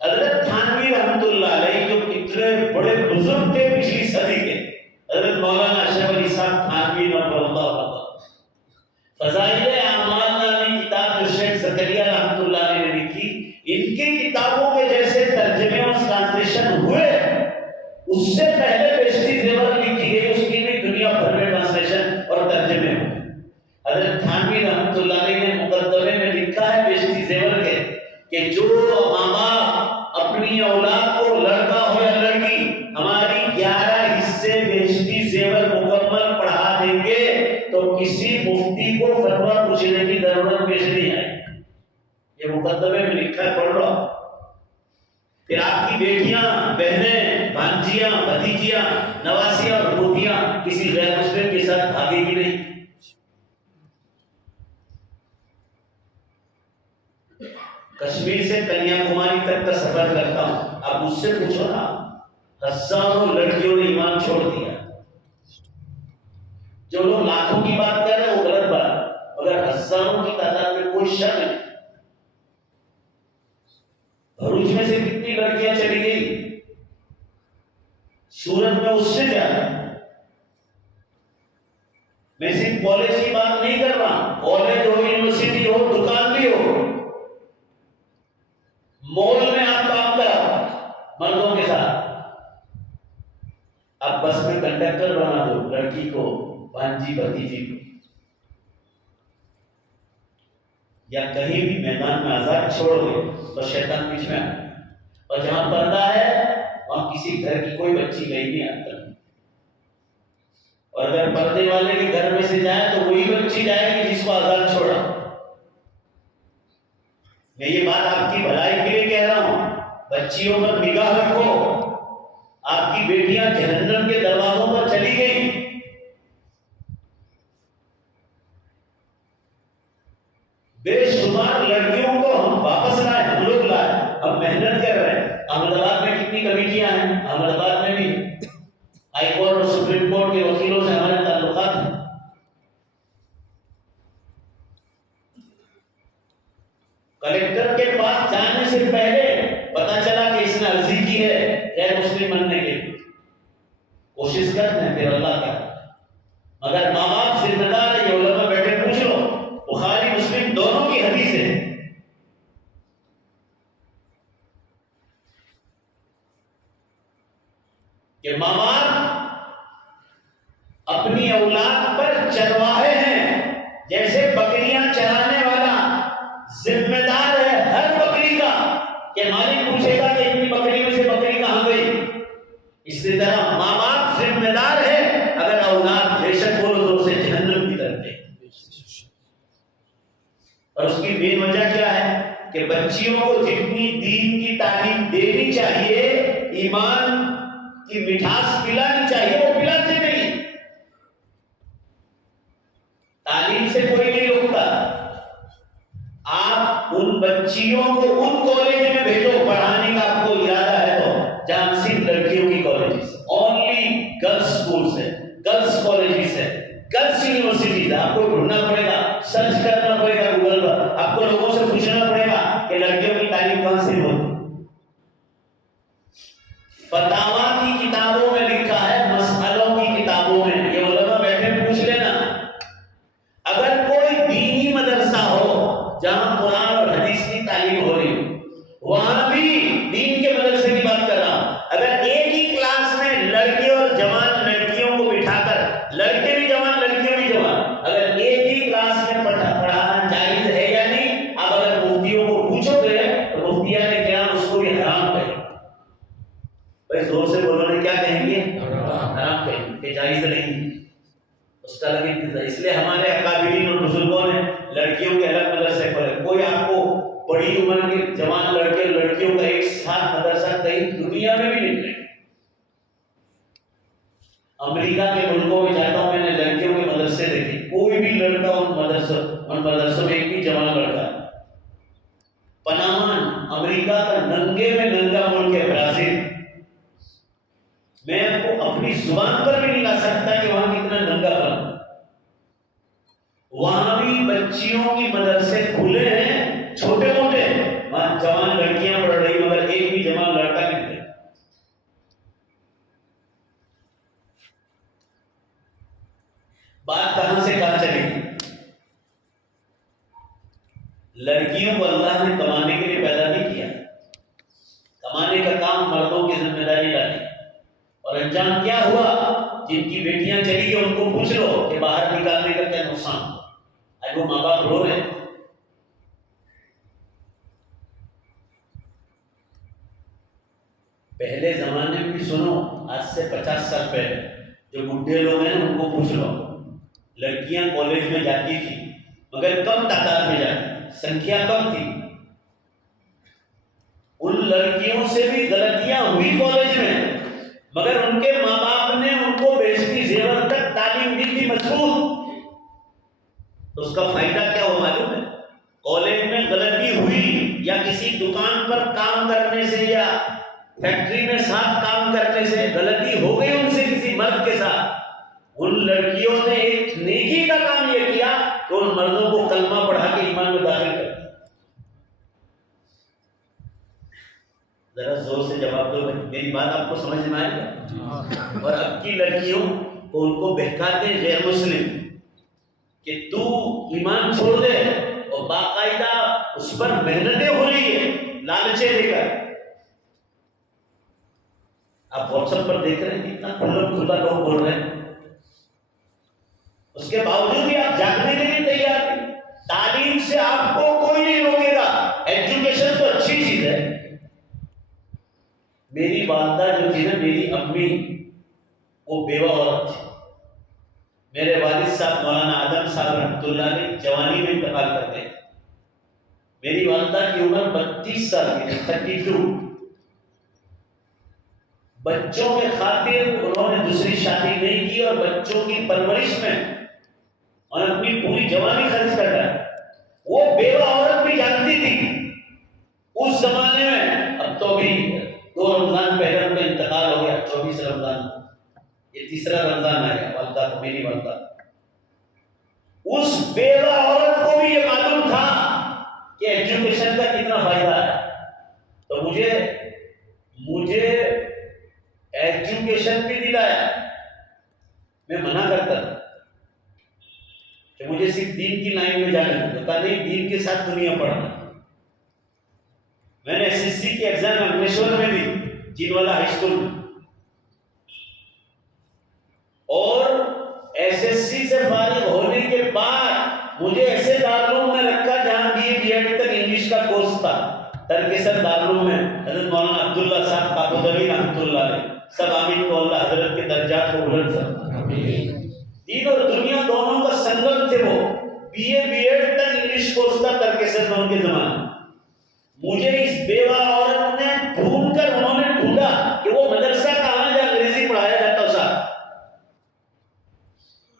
حضرت تھانوی رحمۃ اللہ علیہ جو کتنے بڑے بزرگ تھے پچھلی صدی کے، حضرت مولانا اشرف علی صاحب تھانوی نور اللہ علیہ، فضائل اعمال نامی کتاب جو شیخ زکریا رحمۃ اللہ علیہ نے لکھی، ان کی کتابوں کے جیسے ترجمے اور ٹرانسلیشن ہوئے، اس سے پہلے بیشتی زیور لکھی گئی، اس کی بھی دنیا بھر میں ٹرانسلیشن اور ترجمے ہوئے. حضرت تھانوی رحمۃ اللہ علیہ نے مقدمے میں لکھا ہے بیشتی زیور کے کہ جو ماں باپ اپنی اولاد کو لڑکا ہو یا لڑکی ہماری 11 حصے بیشتی زیور مکمل پڑھا دیں گے تو کسی مفتی کو فتویٰ پوچھنے کی ضرورت پیش نہیں آئے. یہ مقدمے میں لکھا ہے، پڑھ لو. پھر آپ کی بیٹیاں، بہنیں، بھانجیاں، بھتیجیاں، نواسیاں اور پوتیاں کسی غیر مسلم کے ساتھ بھاگے گی نہیں. کشمیر سے کنیا کماری تک کا سفر کرتا ہوں، آپ مجھ سے پوچھو نا، ہزاروں لڑکیوں نے ایمان چھوڑ دیا. جو لوگ لاکھوں کی بات کر رہے ہیں وہ غلط بات، مگر ہزاروں کی تعداد میں کوئی شک نہیں. بھروچ میں سے کتنی لڑکیاں چلی گئی، سورت میں اس سے زیادہ. میں صرف کالج کی بات نہیں کر رہا، کالج ہو، یونیورسٹی ہو، دکان بھی ہو، مال میں آپ کام کراؤ مردوں کے ساتھ، آپ بس میں کنڈکٹر بنا دو لڑکی کو، بھانجی بھتیجی کو. یا کہیں بھی میدان میں آزاد چھوڑ دے تو شیطان پیچھے میں آتا ہے، اور جہاں پردہ ہے وہاں کسی گھر کی کوئی بچی گئی نہیں آتا، اور اگر پردے والے کے گھر میں سے جائے تو وہی بچی جائے گی جس کو آزاد چھوڑا۔ میں یہ بات آپ کی بھلائی کے لیے کہہ رہا ہوں، بچیوں پر نگاہ رکھو، آپ کی بیٹیاں جہنم کے دروازوں پر چلی گئی۔ بے شمار لڑکیوں کو ہم واپس لائے، ہم لوگ لائے، ہم محنت کر رہے ہیں۔ احمد آباد میں کتنی کمیٹیاں ہیں، احمد آباد میں بھی ہائی کورٹ اور سپریم کورٹ کے وکیلوں سے ہمارے تعلقات ہیں۔ کلکٹر کے پاس جانے سے پہلے پتا چلا کہ اس نے عرضی کی ہے غیر مسلم بننے کے لیے، کوشش کرتے ہیں پھر اللہ کا، مگر ماں باپ ذمہ دار ہے۔ یہ علماء بیٹھے پوچھ لو، بخاری مسلم دونوں کی حدیث ہے کہ ماں باپ اپنی اولاد پر چرواہے ہیں، جیسے بکریاں چرانے والا ذمہ دار ہے ہر بکری کا، کہ مالک پوچھے گا کہ اتنی بکری میں سے بکری کہاں گئی، اسی طرح ماں باپ ذمہ دار ہے اگر اولاد بے شک بولو تو اسے جہنم کی طرف دے۔ اور اس کی مین وجہ کیا ہے کہ بچیوں کو جتنی دین کی تعلیم دینی چاہیے، ایمان کی مٹھاس پلانی چاہیے، وہ پلاتے نہیں۔ تعلیم سے کوئی نہیں روکتا، آپ ان بچیوں کو ان کالج میں بھیجو پڑھانے کا آپ کو ارادہ ہے تو، جہاں صرف لڑکیوں کی کالجز، اونلی گرلس سکولز ہے، گرلس کالجز ہے، گرلس یونیورسٹیز ہے۔ آپ کو ڈھونڈنا پڑے گا، سرچ کرنا پڑے گا گوگل پر، آپ کو لوگوں سے پوچھنا پڑے گا کہ لڑکیوں کی تعلیم کہاں سے ہوتی۔ فتاوا کی کتابوں میں لکھا ہے، مسئلوں کی کتابوں میں، یہ علماء بیٹھے پوچھ لینا۔ اگر کوئی دینی مدرسہ ہو جہاں قرآن اور حدیث کی تعلیم ہو رہی ہو، وہاں بھی دین کے مدرسے کی بات کر رہا ہوں، اگر ایک ہی کلاس میں لڑکے اور جوان لڑکیوں کو بٹھا کر، لڑکے بھی جوان لڑکیاں بھی جوان، اگر ایک ہی کلاس میں پڑھانا جائز ہے یا نہیں، اب اگر مفتیوں کو پوچھو گے تو مفتیان کرام اس کو بھی حرام کہیں گے۔ بھائی زور سے بولو نے کیا کہیں گے؟ حرام کہیں گے، کہ جائز نہیں، اس کا الگ انتظار۔ اس لیے ہمارے اکابرین اور بزرگوں نے لڑکیوں کے الگ مدرسے کھولے۔ کوئی آپ کو بڑی عمر کے جوان لڑکے اور لڑکیوں کا ایک ساتھ مدرسہ کہیں دنیا میں بھی نہیں ملے۔ امریکہ کے ملکوں میں جاتا ہوں، میں نے لڑکیوں کے مدرسے دیکھے، کوئی بھی لڑکا ان مدرسوں میں ایک بھی جوان لڑکا۔ پنامان امریکہ کا ننگے میں ننگا ملک ہے، برازیل، میں آپ کو اپنی زبان پر بھی نہیں لا سکتا کہ وہاں کتنا ننگا پن۔ وہاں بھی بچیوں کی مدرسے کھلے ہیں چھوٹے موٹے، وہاں جوان لڑکیاں پڑھ رہی مگر ایک بھی جوان لڑکا نہیں ملے۔ بات کہاں سے کہاں چلے گی؟ لڑکیوں کو اللہ نے کمانے کے لیے پیدا نہیں کیا، کمانے کا کام مردوں کی ذمہ داری ڈالی، اور انجام کیا ہوا؟ جن کی بیٹیاں چلی گئی ان کو پوچھ لو کہ باہر نکالنے کا کیا نقصان، آج وہ ماں باپ رو رہے ہیں۔ پہلے زمانے میں بھی سنو، آج سے 50 سال پہلے جو بڈھے لوگ ہیں ان کو پوچھ لو، لڑکیاں کالج میں جاتی تھی مگر کم تعداد میں جاتی، سنکھیا کم تھی۔ ان لڑکیوں سے بھی غلطیاں ہوئی کالج میں، مگر ان کے ماں باپ نے ان کو بیشتی زیور تک تعلیم دی تھی مضبوط۔ تو اس کا فائدہ کیا ہو معلوم ہے؟ کالج میں غلطی ہوئی یا کسی دکان پر کام کرنے سے یا فیکٹری میں ساتھ کام کرنے سے غلطی ہو گئی ان سے کسی مرد کے ساتھ، ان لڑکیوں نے ایک نیکی کا کام یہ کیا کہ ان مردوں کو کلمہ پڑھا کے ایمان میں داخل کر دیا۔ ذرا زور سے جواب دو، میری بات آپ کو سمجھ میں آئی؟ اور اب کی لڑکیوں کو ان کو بہکاتے ہیں غیر مسلم کہ تو ایمان چھوڑ دے، اور باقاعدہ اس پر محنتیں ہو رہی ہے لالچے دے کر۔ آپ واٹس ایپ پر دیکھ رہے ہیں کتنا کھلا لوگ بول رہے ہیں، اس کے باوجود بھی آپ جاگنے کے لیے تیار نہیں۔ تعلیم سے آپ کو کوئی والدہ جو تھی نا میری امی، وہ بیوہ عورت تھی. میرے والد صاحب مولانا آدم صاحب رحمۃ اللہ علیہ جوانی میں انتقال کر گئے. میری والدہ کی عمر 32 سال کی، 32. بچوں کے خاطر انہوں نے دوسری شادی نہیں کی اور بچوں کی پرورش میں اور اپنی پوری جوانی خرچ کر رہا ہے. وہ بیوہ عورت بھی جانتی تھی اس زمانے میں. اب تو بھی 2 رمضان پہلے ان کا انتقال ہو گیا، 24 رمضان، یہ تیسرا رمضان آیا والدہ کو، میری والدہ. اس بیوہ عورت کو بھی یہ معلوم تھا کہ ایجوکیشن کا کتنا فائدہ ہے. تو مجھے ایجوکیشن بھی دلایا. میں منع کرتا تھا کہ مجھے صرف دین کی لائن میں جانا ہے، کہا نہیں، دین کے ساتھ دنیا پڑھنا. میں نے SSC کی ایگزام انگلیشور میں دی، جینوالا ہائی اسکول میں، اور SSC سے فارغ ہونے کے بعد مجھے ایسے دارالعلوم میں رکھا جہاں BA تک انگلش کا کورس تھا. ترکیسر دارالعلوم میں حضرت مولانا عبداللہ صاحب کاکوزوی رحمۃ اللہ علیہ، سب آمین کو اللہ حضرت کے درجات کو بلند فرمائے. دین اور دنیا دونوں کا سنگم تھے. وہ BA تک انگلش کورس تھا ترکیسر میں ان کے زمانے. مجھے اس بیوہ عورت نے ڈھونڈ کر، انہوں نے ڈھونڈا کہ وہ مدرسہ کہاں جہاں انگریزی پڑھایا جاتا صاحب.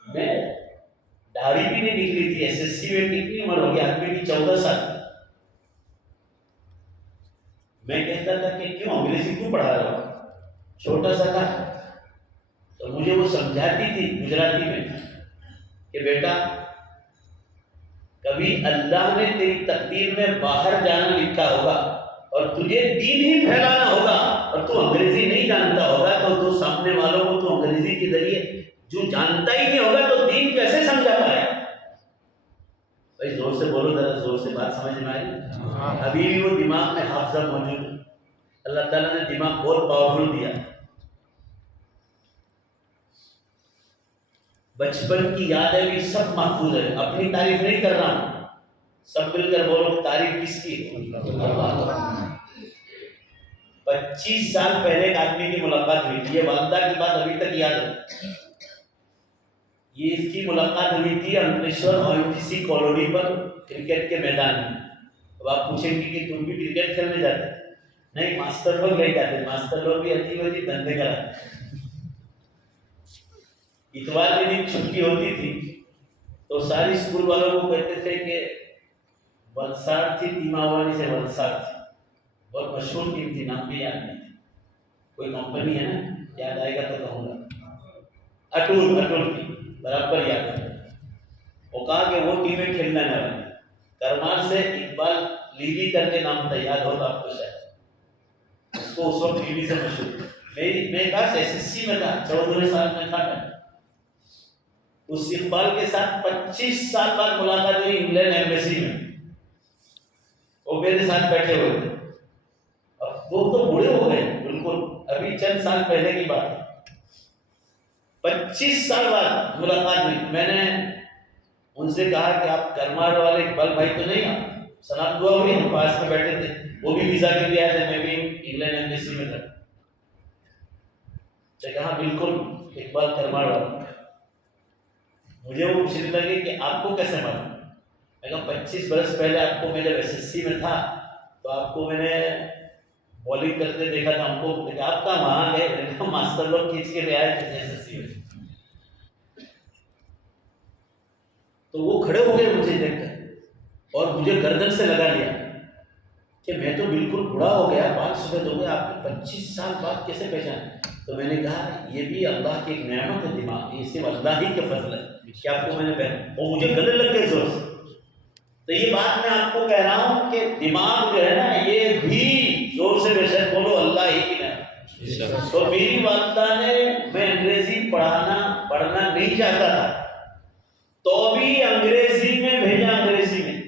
میں داڑھی بھی نہیں نکلی تھی. SSC میں کتنی عمر ہو گئی آدمی کی؟ 14 سال. میں کہتا تھا کہ کیوں انگریزی کیوں پڑھا رہا ہوں، چھوٹا سا تھا. تو مجھے وہ سمجھاتی تھی گجراتی میں کہ بیٹا، کبھی اللہ نے تیری تقدیر میں باہر جانا لکھا ہوگا اور تجھے دین ہی پھیلانا ہوگا اور تو انگریزی نہیں جانتا ہوگا، تو سامنے والوں کو تو انگریزی کے ذریعے جو جانتا ہی نہیں ہوگا تو دین کیسے سمجھا پائے. بھائی زور سے بولو، ذرا زور سے بات سمجھ میں آئی؟ ابھی بھی وہ دماغ میں حافظہ موجود ہے. اللہ تعالیٰ نے دماغ بہت پاورفل دیا. بچپن کی یادیں بھی سب محفوظ ہے. اپنی تعریف نہیں کر رہا ہوں، سب مل کر بولو تعریف کس کی؟ 25 سال پہلے ایک آدمی کی ملاقات ہوئی تھی. یہ والدہ کی بات ابھی تک یاد ہے. یہ اس کی ملاقات ہوئی تھی انکلیشور ONGC کالونی پر کرکٹ کے میدان میں. اب آپ پوچھیں گے کہ تم بھی کرکٹ کھیلنے جاتے؟ نہیں، ماسٹر لوگ نہیں جاتے. ماسٹر لوگ بھی عجیب عجیب دھندے کراتے. اتوار کے دن چھٹی ہوتی تھی تو ساری اسکول والوں کو کہتے تھے کہ ولساڑ تھی، تیماوانی سے ولساڑ تھی، بہت مشہور ٹیم تھی، نام بھی یاد نہیں تھی. کوئی کمپنی ہے نا، یاد آئے گا تو کہوں گا. اٹول کی برابر یاد ہے. وہ کہا کہ وہ ٹیمیں کھیلنا نہ بنے. کرمال سے اقبال لیوی کر کے نام تھا، یاد ہوگا آپ کو شاید. اس کو اس وقت لیوی سے مشہور. میں کہا SSC میں تھا، 14 سال میں تھا. میں اس اقبال کے ساتھ 25 سال بعد ملاقات ہوئی انگلینڈ ایمبیسی میں. وہ میرے ساتھ بیٹھے ہوئے تھے. اب وہ تو بوڑھے ہو گئے بالکل، ابھی چند سال پہلے کی بات ہے. 25 سال بعد ملاقات ہوئی. میں نے ان سے کہا کہ آپ کرمار والے اقبال بھائی تو نہیں؟ آپ سلام دعا ہوئی. ہم پاس میں بیٹھے تھے، وہ بھی ویزا کے لیے آئے تھے، میں بھی انگلینڈ ایمبیسی میں تھا. کہا بالکل اقبال کرمار والا. مجھے وہ پوچھنے لگے کہ آپ کو کیسے معلوم؟ میں کہا 25 برس پہلے آپ کو، میں جب SSC میں تھا تو آپ کو میں نے بالنگ کرتے دیکھا تھا. ہم کو آپ کا وہاں گئے، ماسٹر لوگ کھینچ کے لے آئے تھے SSC میں. تو وہ کھڑے ہو گئے مجھے دیکھ کر اور مجھے گردن سے لگا لیا کہ میں تو بالکل بوڑھا ہو گیا، بال سفید ہو گئے، آپ نے 25 سال بعد کیسے پہچانے؟ تو میں نے کہا یہ بھی اللہ کی ایک نعمت ہے. دماغ یہ صرف اللہ ہی کے فضل ہے کہ آپ کو میں نے وہ مجھے گلے لگ گئے زور سے. تو یہ بات میں آپ کو کہہ رہا ہوں کہ دماغ جو ہے نا، یہ بھی زور سے بے شک بولو اللہ ہی کی نعمت. تو میری والدہ نے، میں انگریزی پڑھنا نہیں چاہتا تھا تو بھی انگریزی میں بھیجا. انگریزی میں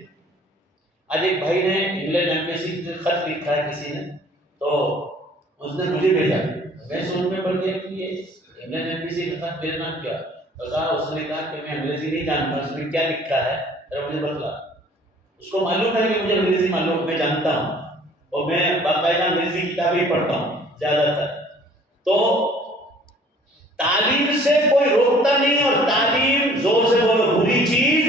آج ایک بھائی نے انگلینڈ ایمبیسی سے خط لکھا ہے کسی نے، تو اس نے مجھے بھیجا. میں سوچ میں پڑ گیا کہ یہ انگلینڈ ایمبیسی کا خط میرا نام کیا بتا. اس نے کہا کہ میں انگریزی نہیں جانتا، اس نے کیا لکھا ہے ذرا مجھے بتلا. اس کو معلوم ہے کہ مجھے انگریزی معلوم، میں جانتا ہوں اور میں باقاعدہ انگریزی کتابیں پڑھتا ہوں زیادہ تر. تو تعلیم سے کوئی روکتا نہیں، اور تعلیم زور سے بولو بری چیز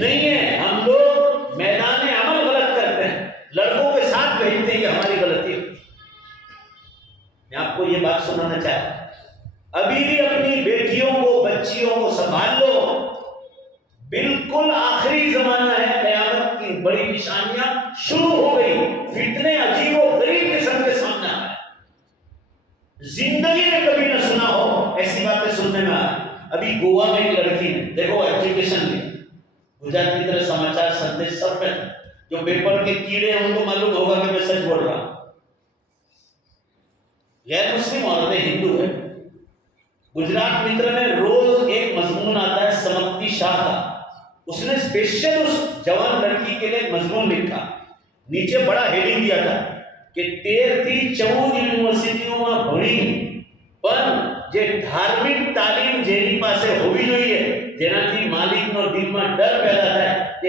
نہیں ہے. ہم لوگ میدان عمل غلط کرتے ہیں، لڑکوں کے ساتھ بھیجتے ہیں، یہ ہماری غلطی ہے. میں آپ کو یہ بات سنانا چاہتا ہوں، ابھی بھی اپنی بیٹیوں کو بچیوں کو سنبھال لو. بالکل آخری زمانہ ہے، قیامت کی بڑی نشانیاں شروع ہو گئی، فتنے عجیب و غریب قسم کے سامنے آ رہے ہیں. زندگی میں کبھی نہ سنا ہو ایسی باتیں سننے میں آ رہی. ابھی گوا میں ایک لڑکی نے دیکھو ایجوکیشن لی، گجرات کی طرح سماچار سندیش سب میں جو پیپر کے کیڑے ہیں ان کو معلوم ہوگا کہ میں سچ بول رہا ہوں. غیر مسلم عورتیں ہندو ہیں. گجرات متر میں روز ایک مضمون آتا ہے سمکتی شاہ کا، اس نے اسپیشل اس جوان لڑکی کے لیے ایک مضمون لکھا. نیچے بڑا ہیڈنگ دیا تھا کہ 13 યુનિવર્સિટીઓ માં ભણી પણ જે ધાર્મિક તાલીમ જેની પાસે હોવી જોઈએ, જેનાથી માલિકનો દિલમાં ડર પેદા થાય, તે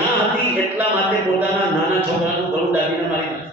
ના હતી, એટલા માટે પોતાના નાના છોકરાનું ગળું દાબીને મારી નાખ્યું.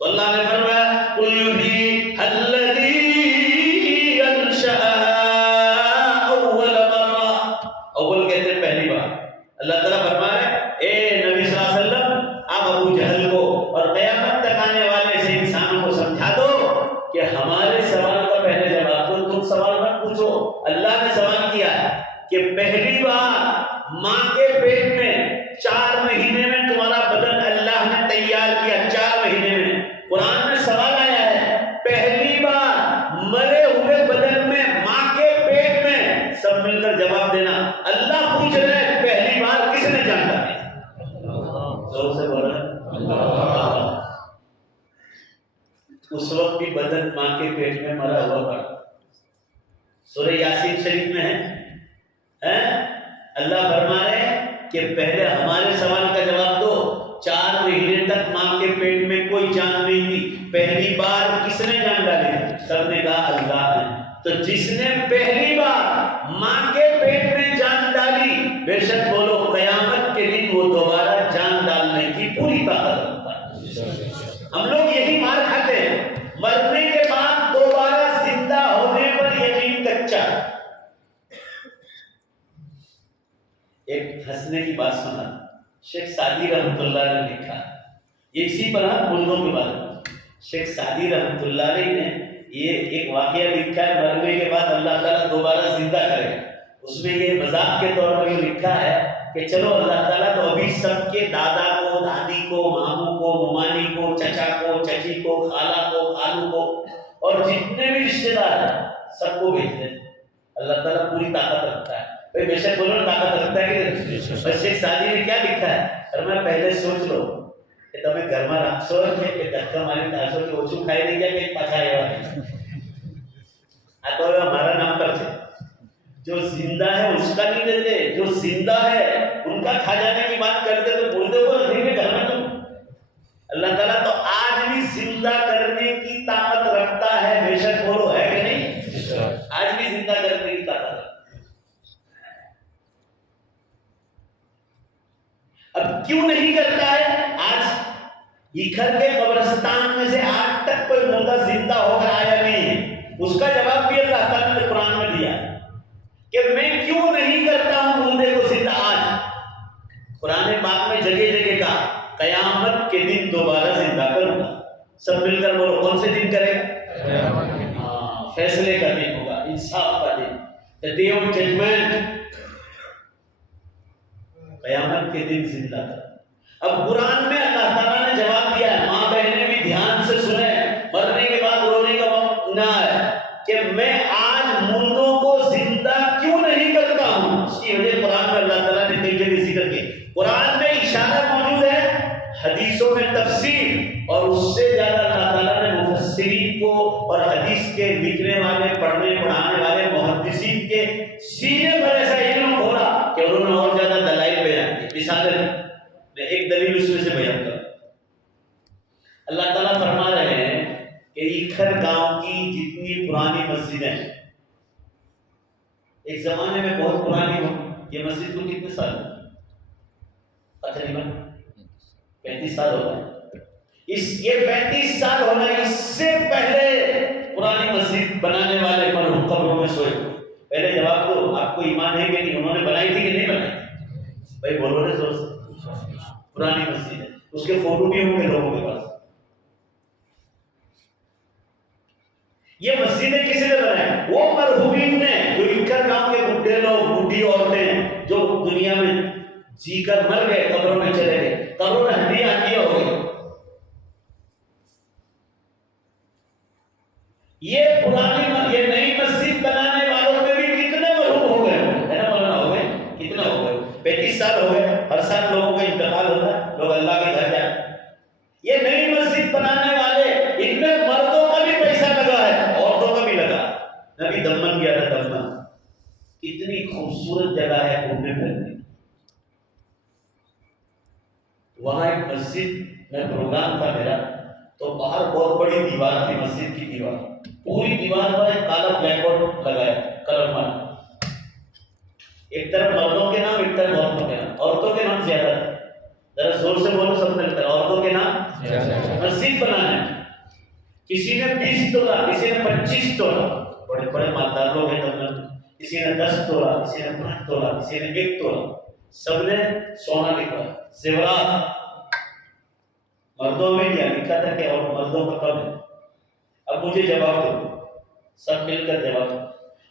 تو اللہ نے فرمایا قل یحییھا الذی انشأھا اول مرہ، اول کہتے ہیں پہلی بار۔ اللہ تعالیٰ فرما رہے اے نبی صلی اللہ علیہ وسلم آپ ابو جہل کو اور قیامت تک آنے والے ایسے انسانوں کو سمجھا دو کہ ہمارے سوال کا پہلے جواب دو، تم سوال مت پوچھو۔ اللہ نے سوال کیا ہے کہ پہلی بار ماں کے پیٹ میں 4 مہینے میں تمہارا بدن اللہ نے تیار کیا، 4 مہینے میں۔ قرآن میں سوال آیا ہے پہلی بار مرے ہوئے بدن میں ماں کے پیٹ میں، سب مل کر جواب دینا۔ اللہ پوچھ رہے ہیں پہلی بار کس نے جانتا ہے؟ زور سے بولا اللہ۔ اس وقت بھی بدن ماں کے پیٹ میں مرا ہوا پڑا۔ سورہ یاسین شریف میں ہے اللہ فرما رہے ہیں کہ پہلے ہمارے سوال کا جواب دو۔ 4 مہینے تک ماں کے پیٹ میں کوئی جان نہیں تھی، پہلی بار کس نے جان ڈالی؟ سب نے کہا اللہ نے۔ تو جس نے پہلی بار ماں کے پیٹ میں جان ڈالی، بے شک بولو قیامت کے دن وہ دوبارہ جان ڈالنے کی پوری طاقت رکھتا ہے۔ ہم لوگ یہی مار کھاتے ہیں، مرنے کے بعد دوبارہ زندہ ہونے پر یقین کچا۔ ایک ہنسنے کی بات سنا، شیخ سعدی رحمۃ اللہ نے لکھا، یہ اسی پر مردوں کے بارے میں۔ شیخ سعدی رحمۃ اللہ علیہ نے یہ ایک واقعہ لکھا ہے، مرنے کے بعد اللہ تعالیٰ دوبارہ زندہ کرے۔ اس میں یہ مذاق کے طور پر یہ لکھا ہے کہ چلو اللہ تعالیٰ تو ابھی سب کے دادا کو، دادی کو، ماموں کو، ممانی کو، چچا کو، چچی کو، خالہ کو، خالو کو اور جتنے بھی رشتے دار ہیں سب کو بھیج دیں۔ اللہ تعالیٰ پوری طاقت رکھتا ہے، بھائی بے شک بولو طاقت رکھتا ہے کہ شیخ سعدی نے کیا لکھا ہے؟ فرمایا پہلے سوچ لو کہ تمہیں گھر میں رکھو کہ دھکا ماری تاسو کہ اوچو کھائی نہیں جائے کہ پچھا ہے تو ہمارا نام پر سے جو زندہ ہے اس کا نہیں دیتے، جو زندہ ہے ان کا کھا جانے کی بات کرتے تو بولتے ہو رکھیں گے گھر میں تم۔ اللہ تعالیٰ تو آج بھی زندہ کرنے کی طاقت رکھتا ہے، بے شک بولو ہے کہ نہیں؟ آج بھی زندہ کرنے کی طاقت رکھتا ہے۔ اب کیوں نہیں کرتا ہے؟ آج ایکھر کے قبرستان میں سے آج تک کوئی مردہ زندہ ہو کر آیا نہیں ہے۔ اس کا جواب بھی اللہ تعالیٰ نے قرآن میں دیا کہ میں کیوں نہیں کرتا ہوں مردے کو زندہ۔ آج قرآن پاک میں جگہ جگہ کا قیامت کے دن دوبارہ زندہ کروں گا۔ سب مل کر بولو کون سے دن کرے؟ فیصلے کا دن ہوگا، انصاف کا دن، the day of judgment۔ قیامت کے دن زندہ کر۔ اب قرآن میں اللہ تعالیٰ نے جواب دیا ہے، ماں بہنیں بھی دھیان سے سنیں، مرنے کے بعد رونے کا وقت نہ ہے کہ میں آج مردوں کو زندہ کیوں نہیں کرتا ہوں۔ اس کی وجہ قرآن میں اللہ تعالیٰ نے کئی جگہ ذکر کی۔ قرآن میں اشارہ موجود ہے، حدیثوں میں تفسیر، اور اس سے زیادہ اللہ تعالیٰ نے مفسرین کو اور حدیث کے لکھنے والے، پڑھنے پڑھانے والے محدثین کے سینے پر ایسا علم کھولا کہ انہوں نے اور زیادہ دلائل بیان کی۔ مثالیں میں ایک دلیل اس میں سے بیان کروں۔ اللہ تعالیٰ فرما رہے ہیں کہ ایکھر گاؤں کی جتنی پرانی مسجدیں ہیں، ایک زمانے میں بہت پرانی ہو، یہ مسجد کو کتنے سال ہوئے؟ تقریباً 35 سال ہو گئے۔ یہ 35 سال ہونا، اس سے پہلے پرانی مسجد بنانے والے مرحوم قبروں میں سوئے۔ پہلے جواب دو، آپ کو ایمان ہے کہ نہیں؟ انہوں نے بنائی تھی کہ نہیں بنائی؟ بھائی بولو نے زور سے۔ پرانی مسجد ہے، اس کے فوٹو بھی ہوں گے لوگوں کے پاس۔ یہ مسجدیں کسی نے بنائی؟ وہ مرحومین نے، جو ایکھر گاؤں کے بڈھے لوگ، بڈھی عورتیں جو دنیا میں جی کر مر گئے، قبروں میں چلے گئے، قبروں میں ہڈیاں ہو گئی۔ یہ پرانی یہ نئی مسجد بنانے والوں میں بھی کتنے مرحوم ہو گئے؟ ہے نا مولانا؟ ہو گئے کتنا ہو گئے؟ 35 سال ہو گئے۔ ہر سال لوگوں کا انتقال ہوتا ہے، لوگ اللہ کے گھر جائیں۔ یہ نئی مسجد بنانے والے، ان میں مردوں کا بھی پیسہ لگا ہے، عورتوں کا بھی لگا۔ نبی دمن گیا تھا، دمن کتنی خوبصورت جگہ ہے گھومنے پھرنے۔ وہاں ایک مسجد میں پروگرام تھا میرا، تو باہر بہت بڑی دیوار تھی، مسجد کی دیوار، پوری دیوار پر ایک کالا بلیک بورڈ لگایا کلر مارا، ایک طرف مردوں کے نام، ایک طرف عورتوں کے نام۔ عورتوں کے نام زیادہ تھے، ذرا زور سے بولو سب مل کر. عورتوں کے نام مسجد بنانے. کسی نے 20 تولہ, کسی نے 25 تولہ, بڑے بڑے مالدار لوگ ہیں تم نے. کسی نے 10 تولہ, کسی نے 5 تولہ, کسی نے 1 تولہ. سب نے سونا لکھا, زیورات. مردوں میں کیا لکھا تھا کہ اور مردوں کا کم ہے. اب مجھے جواب دو, سب مل کر جواب دو.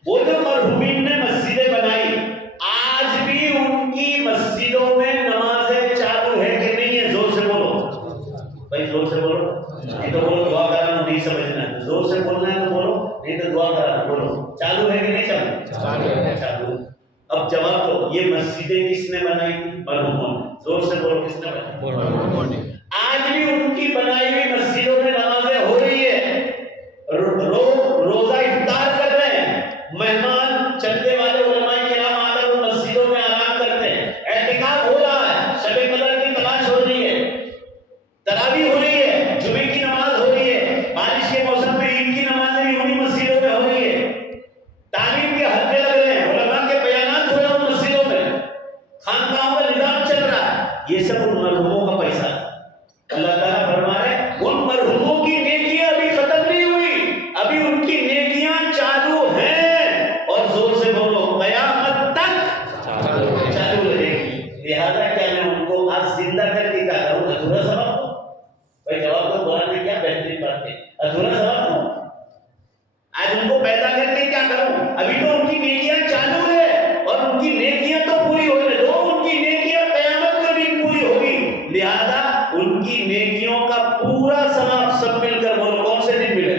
وہ جو مرحومین نے مسجدیں بنائی, آج بھی ان کی مسجدوں میں نمازیں چالو ہے کہ نہیں ہے؟ زور سے بولو بھائی, زور سے بولو. نہیں تو بولو دعا کرانا نہیں سمجھنا ہے, زور سے بولنا ہے تو بولو, نہیں تو دعا کرانا. بولو چالو ہے کہ نہیں چالو؟ چالو. اب جواب دو, یہ مسجدیں کس نے بنائی تھی؟ مرحوموں نے. زور سے بولو, کس نے بنائی؟ مرحوموں نے. آج بھی ان کی بنائی ہوئی مسجدوں میں نمازیں ہو رہی ہے. روزہ افطار کر رہے ہیں, مہمان چندے والے علماء کرام آ کر مسجدوں میں آرام کرتے ہیں. اعتکاف ہو رہا ہے, شب قدر کی تلاش ہو رہی ہے, تراویح ہو رہی ہے, جمعے کی نماز ہو رہی ہے, بارش کے موسم میں عید کی نمازیں بھی انہی مسجدوں میں ہو رہی ہے. تعلیم کے حلقے لگ رہے ہیں, علماء کے بیانات ہو رہے ہیں ان مسجدوں میں, خانقاہوں کا نظام چل رہا ہے. یہ سب ان مرحوموں کا پیسہ ہے. اللہ تعالیٰ فرما رہے ہیں ان مرحوموں کی نیکیاں ابھی ختم نہیں ہوئی, ابھی ان کی نیکیاں چالو ہیں. اور زور سے بولو, قیامت تک چالو رہے گی. لہذا کیا میں ان کو آج زندہ کر کے کیا کروں؟ ادھورا سوال دو بھائی. جواب تو قرآن میں کیا بہترین بات ہے, ادھورا سوال دو. آج ان کو پیدا کر کے کیا کروں؟ ابھی تو ان کی نیکیاں چالو ہے, اور ان کی نیکیاں تو پوری ہو رہی ہے. ان کی نیکیاں قیامت کے دن پوری ہوگی. لہذا ان کی نیکیوں کا پورا ثواب سب مل کر بولو کون سے دن ملے؟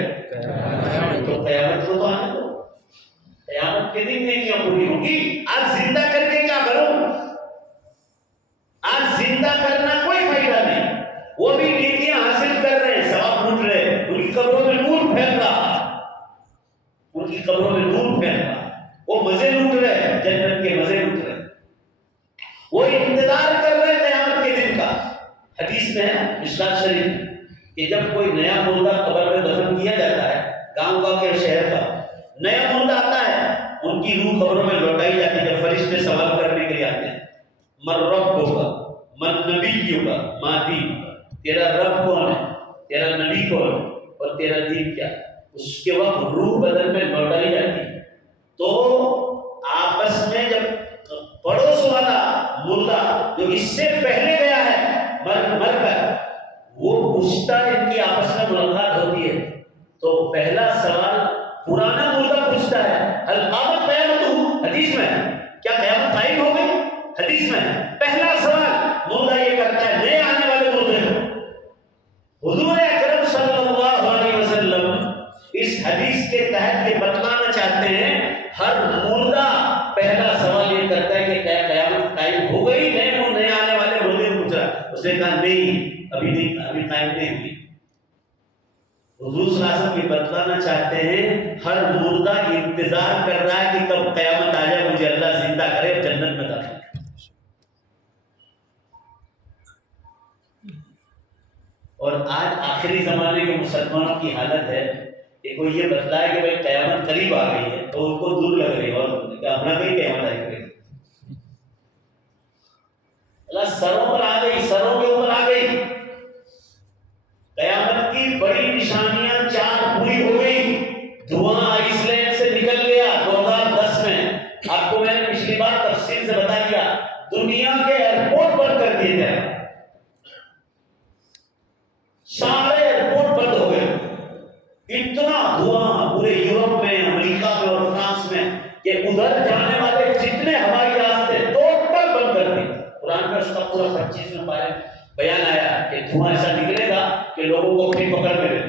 تو قیامت کو تو آنے دو, قیامت کے دن نیکیاں پوری ہوگی. آج زندہ کر کے کیا کروں؟ آج زندہ کرنا کوئی فائدہ نہیں. وہ بھی نیکیاں حاصل کر رہے ہیں, ثواب لوٹ رہے ہیں, ان کی قبروں میں نور پھیل رہا, ان کی قبروں میں نور پھیل رہا. وہ مزے لوٹ رہے ہیں, جنت کے مزے لوٹ رہے ہیں. وہ انتظار کر رہے ہیں قیامت کے دن کا. حدیث میں ہے مشکات شریف کہ جب کوئی نیا مردہ قبر میں دفن کیا جاتا ہے, گاؤں کا کہ شہر کا, نیا مردہ آتا ہے, ان کی روح قبروں میں لوٹائی جاتی ہے. جب فرشتے سوال کرنے کے لیے آتے ہیں, من رب ہوگا, من نبی ہوگا, ماں دین, تیرا رب کون ہے, تیرا نبی کون ہے, اور تیرا دین کیا. اس کے وقت روح بدن میں لوٹائی جاتی ہے. تو آپس میں جب پڑوس والا مردہ جو اس سے پہلے گیا ہے مر کر, وہ پوچھتا ہے, ان کی آپس میں ملاقات ہوتی ہے, تو پہلا سوال پرانا مردہ پوچھتا ہے, حل قامت قیامت. حدیث میں کیا قیامت قائم ہو گئی؟ حدیث میں پہلا سوال مردہ یہ کرتا ہے نئے آنے والے مردے کو. حضور اکرم صلی اللہ علیہ وسلم اس حدیث کے تحت یہ بتلانا چاہتے ہیں, ہر مردہ پہلا سوال یہ کرتا ہے کہ کیا قیامت قائم ہو گئی؟ نئے آنے والے مردے کو پوچھ رہا. اس نے کہا نہیں, ابھی نہیں, ابھی قائم نہیں ہوئی. حضور صلی اللہ علیہ وسلم یہ بتلانا چاہتے ہیں ہر مردہ انتظار کر رہا ہے کہ کب قیامت آ جائے, مجھے اللہ زندہ کرے اور جنت میں داخل کرے. اور آج آخری زمانے کے مسلمانوں کی حالت ہے کہ کوئی یہ بتلائے کہ بھائی قیامت قریب آ گئی ہے, تو ان کو دور لگ رہی ہے, اور اپنا کہیں قیامت آئی کرے. اللہ سروں پر آ گئی, سروں کے اوپر آ گئی. قیامت کی بڑی نشانیاں 4 پوری ہو گئی. دھواں آئس لینڈ سے نکل گیا 2010 میں. آپ کو میں نے پچھلی بار تفصیل سے بتا دیا, دنیا کے ایئرپورٹ بند کر دیے گئے, سارے ایئرپورٹ بند ہو گئے. اتنا دھواں پورے یورپ میں, امریکہ میں اور فرانس میں کہ ادھر جانے والے جتنے ہوائی جہاز تھے ٹوٹل بند کر دیے. قرآن میں اس کا پورا 25 میں بیان آیا کہ دھواں ایسا نکلے گا کہ لوگوں کو اپنی پکڑ میں لے.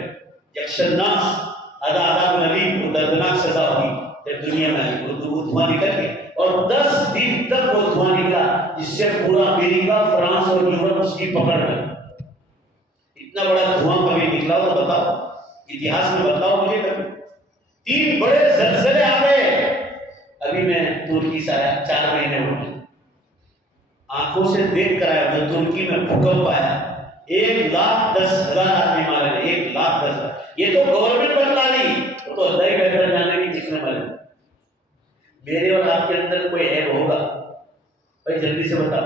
یکشناس عذاب علیم, دردناک سزا ہوگی جب دنیا میں آئی. وہ دھواں نکل گیا, اور 10 دن تک وہ دھواں نکلا, جس سے پورا امریکہ, فرانس اور یورپ اس کی پکڑ میں. اتنا بڑا دھواں کبھی نکلا ہو تو بتاؤ, اتہاس میں بتاؤ مجھے کبھی. 3 بڑے زلزلے آ گئے. ابھی میں ترکی سے آیا, 4 مہینے ہو گئے, آنکھوں سے دیکھ کر آیا. جو ترکی میں بھوکمپ آیا, 1,10,000 آدمی مارے گئے, 1,10,000. یہ تو گورنمنٹ بتلا لی, وہ تو اللہ ہی بہتر جاننے کی کتنے مرے. میرے اور آپ کے اندر کوئی عیب ہوگا بھائی, جلدی سے بتاؤ.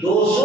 200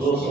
200।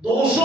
200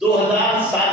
2007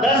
10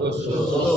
200।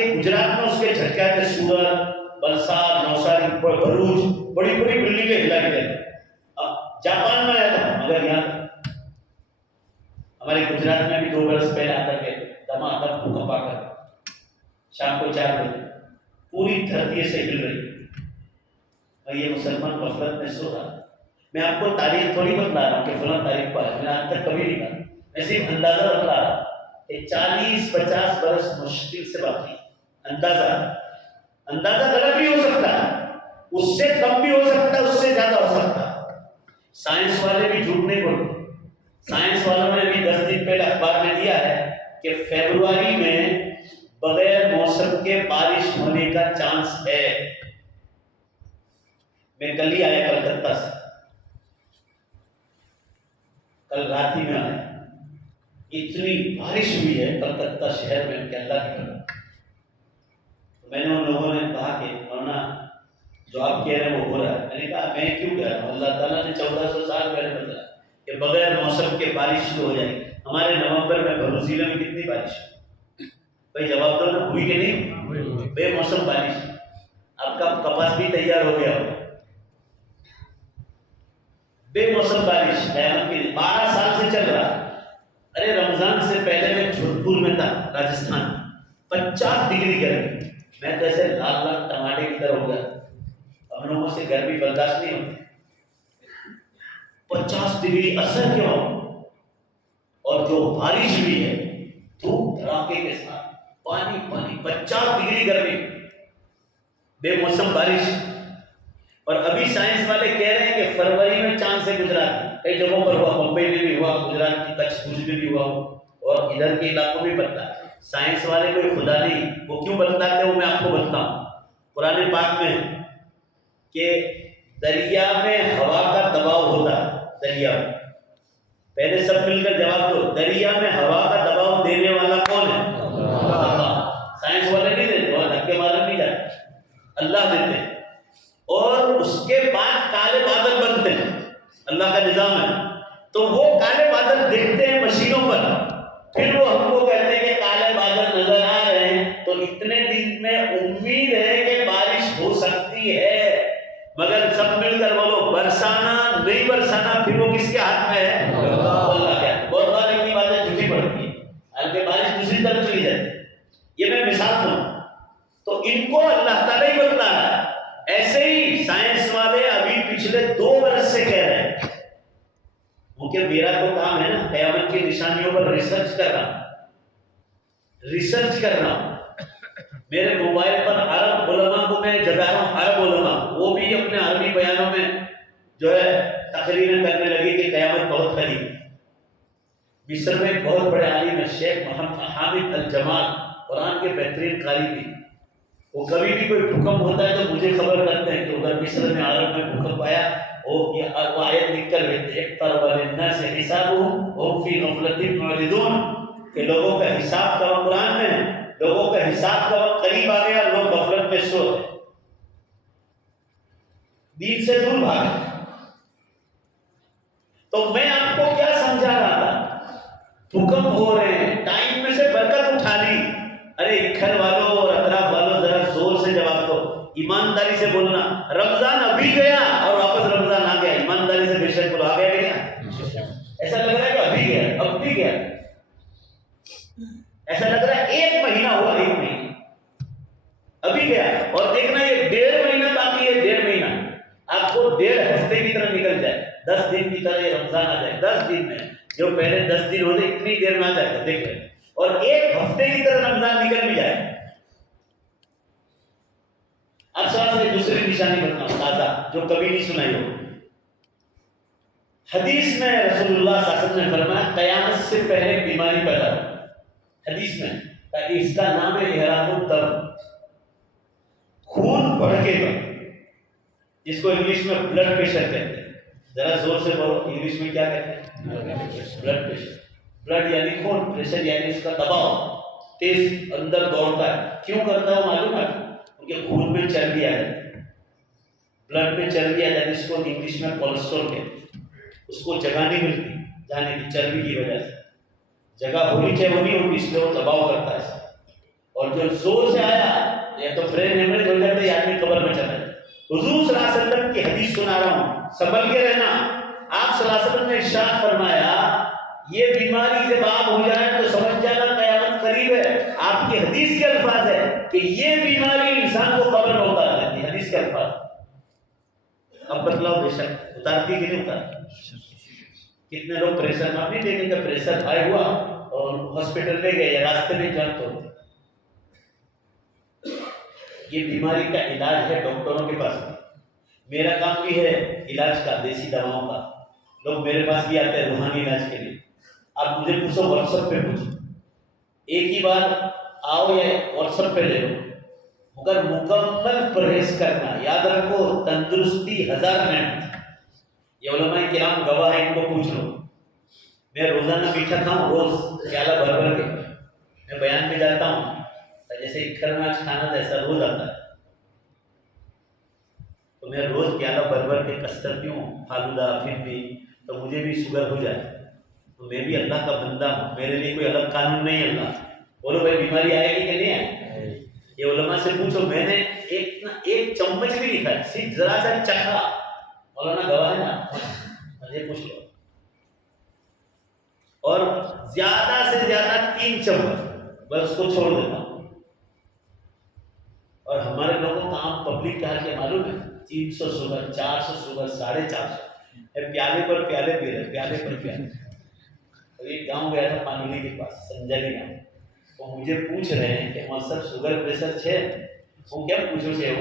کہ گجرات میں اس کے جھٹکا کے سورت، بلسار، نوساری، بھروچ بڑی بڑی بلڈنگیں ہلا کے گئے. جاپان میں آیا تھا مگر یہاں ہمارے گجرات میں بھی 2 برس پہلے آ کر کے دھماکہ بھوکمپ آ کر شام کو 4 بجے پوری دھرتی سے ہل رہی. اور یہ مسلمان غفلت میں سو رہا. میں آپ کو تاریخ تھوڑی بتلا رہا ہوں کہ فلاں تاریخ پر میں نے آج تک کبھی نہیں کہا. میں صرف اندازہ بتلا رہا ہوں کہ 40-50 برس مشکل سے باقی. اندازہ غلط بھی ہو سکتا ہے، اس سے کم بھی ہو سکتا ہے، اس سے زیادہ ہو سکتا ہے. سائنس والے بھی جھوٹ نہیں بولتے. سائنس والوں نے بھی 10 دن پہلے اخبار میں دیا ہے کہ فیبروری میں بغیر موسم کے بارش ہونے کا چانس ہے. میں کل ہی آیا کلکتہ سے، کل رات ہی میں آیا. اتنی بارش ہوئی ہے کلکتہ شہر میں کہ اللہ کی قدر. میں نے ان لوگوں نے کہا کہ مولانا جو آپ کہہ رہے ہیں وہ ہو رہا ہے. میں نے کہا میں کیوں کہہ رہا ہوں؟ اللہ تعالیٰ نے 1400 سال پہلے بتایا کہ بغیر موسم کے بارش شروع ہو جائے گی. ہمارے نومبر میں بھرو ضلع میں کتنی بارش ہوئی؟ بھائی جواب دو نا، ہوئی کہ نہیں؟ بے موسم بارش. آپ کا کپاس بھی تیار ہو گیا ہو. بے موسم بارش قیامت کے 12 سال سے چل رہا. ارے رمضان سے پہلے میں جھوٹپور میں تھا راجستھان، 50 ڈگری گرمی. میں تو ایسے لال لال ٹماٹے کی طرح ہو گیا. ہم لوگوں سے گرمی برداشت نہیں ہوتی. 50 ڈگری اثر کیا ہو؟ اور جو بارش ہوئی ہے دھوپ دھڑاکے کے ساتھ، پانی پانی، 50 ڈگری گرمی، بے موسم بارش. اور ابھی سائنس والے کہہ رہے ہیں کہ فروری میں چاند سے گزرا. کئی جگہوں پر ہوا، ممبئی میں بھی ہوا، گجرات کی کچھ میں بھی ہوا، اور ادھر کے علاقوں میں بتتا. سائنس والے کوئی خدا نہیں، وہ کیوں بتلاتے وہ میں آپ کو بتاتا ہوں. قرآن پاک میں کہ دریا میں ہوا کا دباؤ ہوتا ہے. دریا میں پہلے سب مل کر جواب دو، دریا میں ہوا کا دباؤ دینے والا کون ہے؟ اللہ. سائنس والے نہیں دیتے اور دھکے مارنے نہیں جاتے، اللہ دیتے ہیں. اور اس کے بعد کالے بادل بنتے ہیں، اللہ کا نظام ہے. تو وہ کالے بادل دیکھتے ہیں مشینوں پر، پھر وہ ہم کو کہتے ہیں کہ کالے بادل نظر آ رہے ہیں تو اتنے دن میں امید ہے کہ بارش ہو سکتی ہے. مگر سب مل کر بولو برسانا نہیں برسانا، پھر وہ کس کے ہاتھ میں ہے؟ اللہ کے ہاتھ. بہت بار اتنی باتیں جھوٹی پڑتی ہیں، حالانکہ بارش دوسری طرف چلی جاتی ہے. یہ میں مثال دوں تو ان کو اللہ تعالیٰ ہی بتلا رہا ہے. ایسے ہی سائنس والے ابھی پچھلے 2 برس سے کہہ رہے ہیں، کیونکہ میرا تو کام ہے نا قیامت کی نشانیوں پر ریسرچ کرنا. میرے موبائل پر عرب علماء کو میں جگہ رہا ہوں، عرب علماء وہ بھی اپنے عربی بیانوں میں جو ہے تقریریں کرنے لگے کہ قیامت بہت قریب. مصر میں ایک بہت بڑے عالم ہے شیخ محمد حامد الجمال، قرآن کے بہترین قاری بھی. وہ کبھی بھی کوئی بھوکمپ ہوتا ہے تو مجھے خبر کرتے ہیں کہ ادھر مصر میں عرب میں بھوکمپ آیا. وہ آیت لکھ کر بھیجتے اقترب للناس حسابهم وهم في غفلة معرضون، کہ لوگوں کا حساب کا وقت قرآن میں ہے، لوگوں کا حساب کا وقت قریب آ گیا، لوگ غفلت میں سو ہیں، دین سے دور بھاگے. تو میں آپ کو کیا سمجھا رہا تھا؟ بھوکمپ ہو رہے ہیں، ٹائم میں سے برکت اٹھا لی. ارے اکھر والوں اور اطراف والوں ذرا زور سے جواب دو، ایمانداری سے بولنا. رمضان ابھی گیا اور واپس رمضان آ گیا، ایمانداری سے بے شک بولو آ گیا کہ نہیں؟ ایسا لگ رہا ہے کہ ابھی گیا، اب بھی گیا. ایسا لگ رہا ہے 1 مہینہ ہوا، 1 مہینہ ابھی گیا. اور دیکھنا یہ 1.5 مہینہ باقی ہے. 1.5 مہینہ آپ کو 1.5 ہفتے کی طرح نکل جائے، 10 دن کی طرح یہ رمضان آ جائے. 10 دن میں جو پہلے 10 دن ہوتے اتنی دیر میں آ جائے گا، دیکھ لیں. اور 1 ہفتے کی طرح رمضان نکل بھی جائے. اب سوال سے دوسری نشانی بتاؤں تازہ جو کبھی نہیں سنائی ہو. حدیث میں رسول اللہ صلی اللہ علیہ وسلم نے فرمایا قیامت سے پہلے بیماری پیدا ہو. حدیث میں اس کا نام ہے احراق الدم، خون بڑھکے گا، جس کو انگلش میں بلڈ پریشر کہتے ہیں. ذرا زور سے بولو، انگلش میں کیا کہتے ہیں؟ Blood pressure. بلڈ یعنی خون، پریشر یعنی اس کا دباؤ تیز اندر دوڑتا ہے. کیوں کرتا ہے معلوم ہے؟ کیونکہ خون میں چربی آ جاتی ہے، بلڈ میں چربی آ جاتی ہے، اس کو انگلش میں کولیسٹرول کہتے ہیں. اس کو جگہ نہیں ملتی جانے کی چربی کی وجہ سے. جگہ ہونی چاہیے وہ نہیں ہوتی، اس لیے وہ دباؤ کرتا ہے. اور جو زور سے آیا یا تو برین ہیمریج ہو جاتا ہے یا آدمی قبر میں چلا جاتا ہے۔ حضور صلی اللہ علیہ وسلم کی حدیث سنا رہا ہوں، سنبھل کے رہنا۔ آپ صلی اللہ علیہ وسلم نے ارشاد فرمایا یہ بیماری جب آپ ہو جائے تو سمجھ جانا قیامت قریب ہے۔ آپ کی حدیث کے الفاظ ہے کہ یہ بیماری انسان کو قبر میں اتار دیتی ہے، حدیث کے الفاظ۔ اب بتلاؤ بے شک اتارتی کہ نہیں اتارتی؟ کتنے لوگ پریشر آپ نہیں دیکھیں گے، پریشر ہائی ہوا اور ہاسپٹل لے گئے یا راستے میں جان تو یہ بیماری کا علاج ہے ڈاکٹروں کے پاس۔ میرا کام بھی ہے علاج کا، دیسی دواؤں کا۔ لوگ میرے پاس بھی آتے ہیں روحانی علاج کے لیے۔ آپ مجھے پوچھو واٹس ایپ پہ پوچھو، ایک ہی بار آؤ یا واٹس ایپ پہ لے لو، مگر مکمل پرہیز کرنا۔ یاد رکھو تندرستی 1000 نعمت۔ یہ علماء کرام گواہ ہیں، ان کو پوچھ لو۔ میں روزانہ میٹھا کھاؤں، روز پیالہ بھر بھر کے۔ میں بیان میں جاتا ہوں، جیسے اکھرناچ کھانا تھا ایسا روز آتا ہے، تو میں روز پیالہ بھر بھر کے کسٹرڈ پیوں، فالودہ، پھر بھی تو مجھے بھی شوگر ہو جائے تو میں بھی اللہ کا بندہ ہوں، میرے لیے کوئی الگ قانون نہیں ہے۔ اللہ بولو بھائی بیماری آئے گی کہ نہیں آئے؟ یہ علماء سے پوچھو، میں نے ایک چمچ بھی نہیں کھایا، صرف ذرا سا چکھا۔ مولانا گواہ ہے نا، مجھے پوچھ لو۔ اور زیادہ سے زیادہ 3 چمچ، بس اس کو چھوڑ دیتا ہوں۔ اور ہمارے لوگوں کا عام پبلک کا کیا معلوم ہے؟ 300 شوگر، 400 شوگر، 450۔ پیالے پر پیالے پی رہے، پیالے پر پیالے۔ ایک گاؤں گیا تھا پانولی کے پاس، سنجلی گاؤں، وہ مجھے پوچھ رہے ہیں کہ ہمارا سر شوگر پریشر ہے؟ وہ کیا پوچھو سے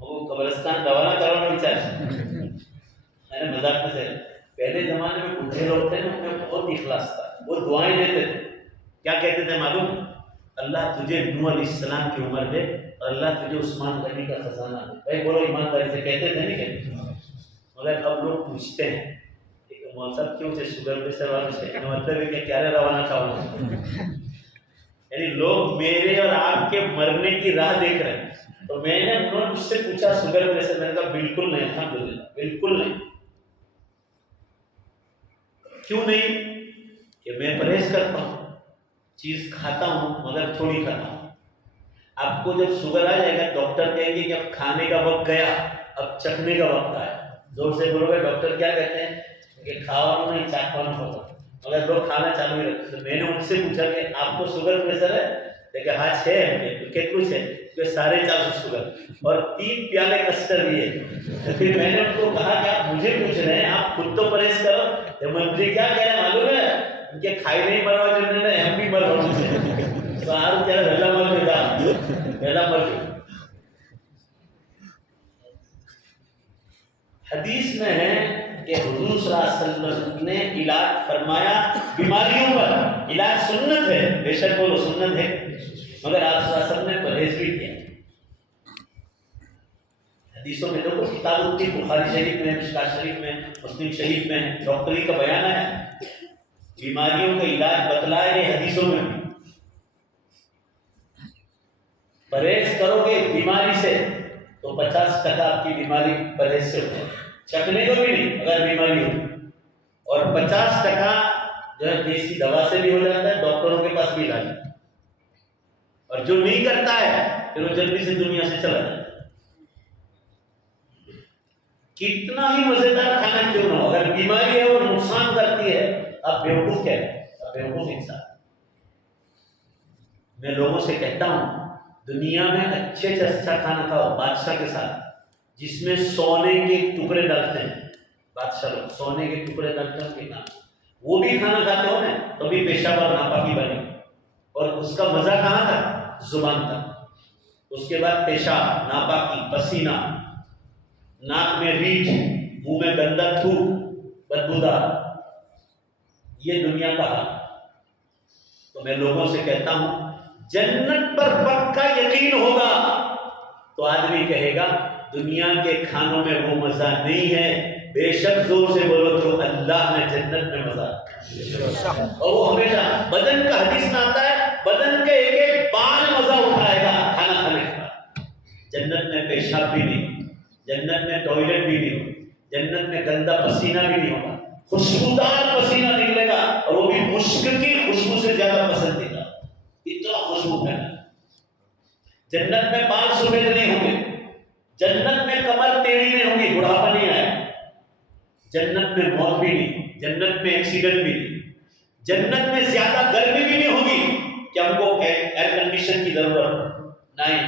وہ قبرستان دوا نہ کروانا بچار۔ میں نے مذاق میں سے، پہلے زمانے میں بوڑھے لوگ تھے نا، ان میں بہت اخلاص تھا، وہ دعائیں دیتے تھے۔ کیا کہتے تھے معلوم؟ اللہ تجھے نوح علیہ السلام کی عمر دے اور اللہ تجھے عثمان غنی کا خزانہ دے۔ بھائی بولو ایمانداری سے، کہتے تھے نہیں کہتے؟ مگر اب لوگ پوچھتے ہیں کہ مول صاحب کیوں سے شوگر پریشر والے سے، مطلب ہے کہ کیا روانہ کھاؤں؟ یعنی لوگ میرے اور آپ کے مرنے کی راہ دیکھ رہے ہیں۔ تو میں نے انہوں نے مجھ سے پوچھا شوگر پریشر، میں نے کہا بالکل نہیں، الحمدللہ بالکل نہیں۔ کیوں نہیں؟ کہ میں پرہیز کرتا ہوں، چیز کھاتا ہوں مگر تھوڑی کھاتا ہوں۔ آپ کو جب شوگر آ جائے گا ڈاکٹر کہیں گے کہ اب کھانے کا وقت گیا، اب چکھنے کا وقت آیا۔ زور سے بولو گے ڈاکٹر کیا کہتے ہیں کہ کھاؤ نہیں چاکھوانا ہوگا، مگر لوگ کھانا چالو ہی رکھتے۔ تو میں نے ان سے پوچھا کہ آپ کو شوگر پریشر ہے؟ دیکھا ہاں 6 ہے، کتنے سے؟ 450 شوگر اور 3 پیالے کسٹرڈ بھی ہے۔ تو پھر میں نے ان کو کہا کہ آپ مجھے پوچھ رہے ہیں، آپ خود تو پرہیز کرو۔ تو مجھے کیا کہہ رہے ہیں معلوم ہے؟ ان کے کھائی نہیں مروا جو نے ہم بھی مروا تو آر کیا بھلا مر گیا، بھلا مر گیا۔ حدیث میں ہے کہ حضور صلی اللہ علیہ وسلم نے علاج فرمایا بیماریوں پر، علاج سنت ہے، بے شک بولو سنت ہے، مگر آپ صلی اللہ علیہ وسلم نے پرہیز بھی کیا۔ حدیثوں میں دیکھو کتاب الطب، بخاری شریف میں، مشکوٰۃ شریف میں، مسلم شریف میں ڈاکٹری کا بیان ہے، بیماریوں کا علاج بتلایا ہے حدیثوں میں بھی۔ پرہیز کرو گے بیماری سے تو 50% آپ کی بیماری پرہیز سے ہوتی ہے، چکھنے کو بھی نہیں اگر بیماری ہو، اور 50% جو ہے دیسی دوا سے بھی ہو جاتا ہے، ڈاکٹروں کے پاس بھی علاج ہے۔ اور جو نہیں کرتا ہے پھر وہ جلدی سے دنیا سے چلا جاتا ہے۔ کتنا ہی مزیدار کھانا کیوں نہ ہو، اگر بیماری ہے اور نقصان کرتی ہے، آپ بیوقوف کہتے ہیں، آپ بیوقوف انسان۔ میں لوگوں سے کہتا ہوں دنیا میں اچھے سے اچھا کھانا کھاؤ بادشاہ کے ساتھ، جس میں سونے کے ٹکڑے ڈالتے ہیں، بادشاہ لوگ سونے کے ٹکڑے ڈالتے ہیں، وہ بھی کھانا کھاتے ہو نا تبھی پیشاب اور ناپاکی بنے، اور اس کا مزہ کہاں تھا؟ زبان تک۔ اس کے بعد پیشاب، ناپاکی، پسینہ، ناک میں ریٹھ، منہ میں گندا تھوک، بدبودار، یہ دنیا کا حال۔ تو میں لوگوں سے کہتا ہوں جنت پر پکا یقین ہوگا تو آدمی کہے گا دنیا کے کھانوں میں وہ مزہ نہیں ہے، بے شک زور سے بولو تو اللہ نے جنت میں مزہ، اور وہ ہمیشہ بدن کا حدیث میں آتا ہے، بدن کے ایک ایک بال مزہ اٹھائے گا کھانا کھانے کے بعد۔ جنت میں پیشاب بھی نہیں، جنت میں ٹوائلٹ بھی نہیں ہوگا، جنت میں گندا پسینہ بھی نہیں ہوگا، خوشبودار پسینہ نکلے گا، اور وہ بھی مشک کی خوشبو سے زیادہ پسندیدہ، اتنا خوشبو ہے۔ جنت میں بال سفید نہیں ہوں گے، جنت میں کمر ٹیڑھی نہیں ہوگی، بڑھاپا نہیں آئے، جنت میں موت بھی نہیں، جنت میں ایکسیڈنٹ بھی نہیں، جنت میں زیادہ گرمی بھی نہیں ہوگی کہ ہم کو ایئر کنڈیشن کی ضرورت نہیں،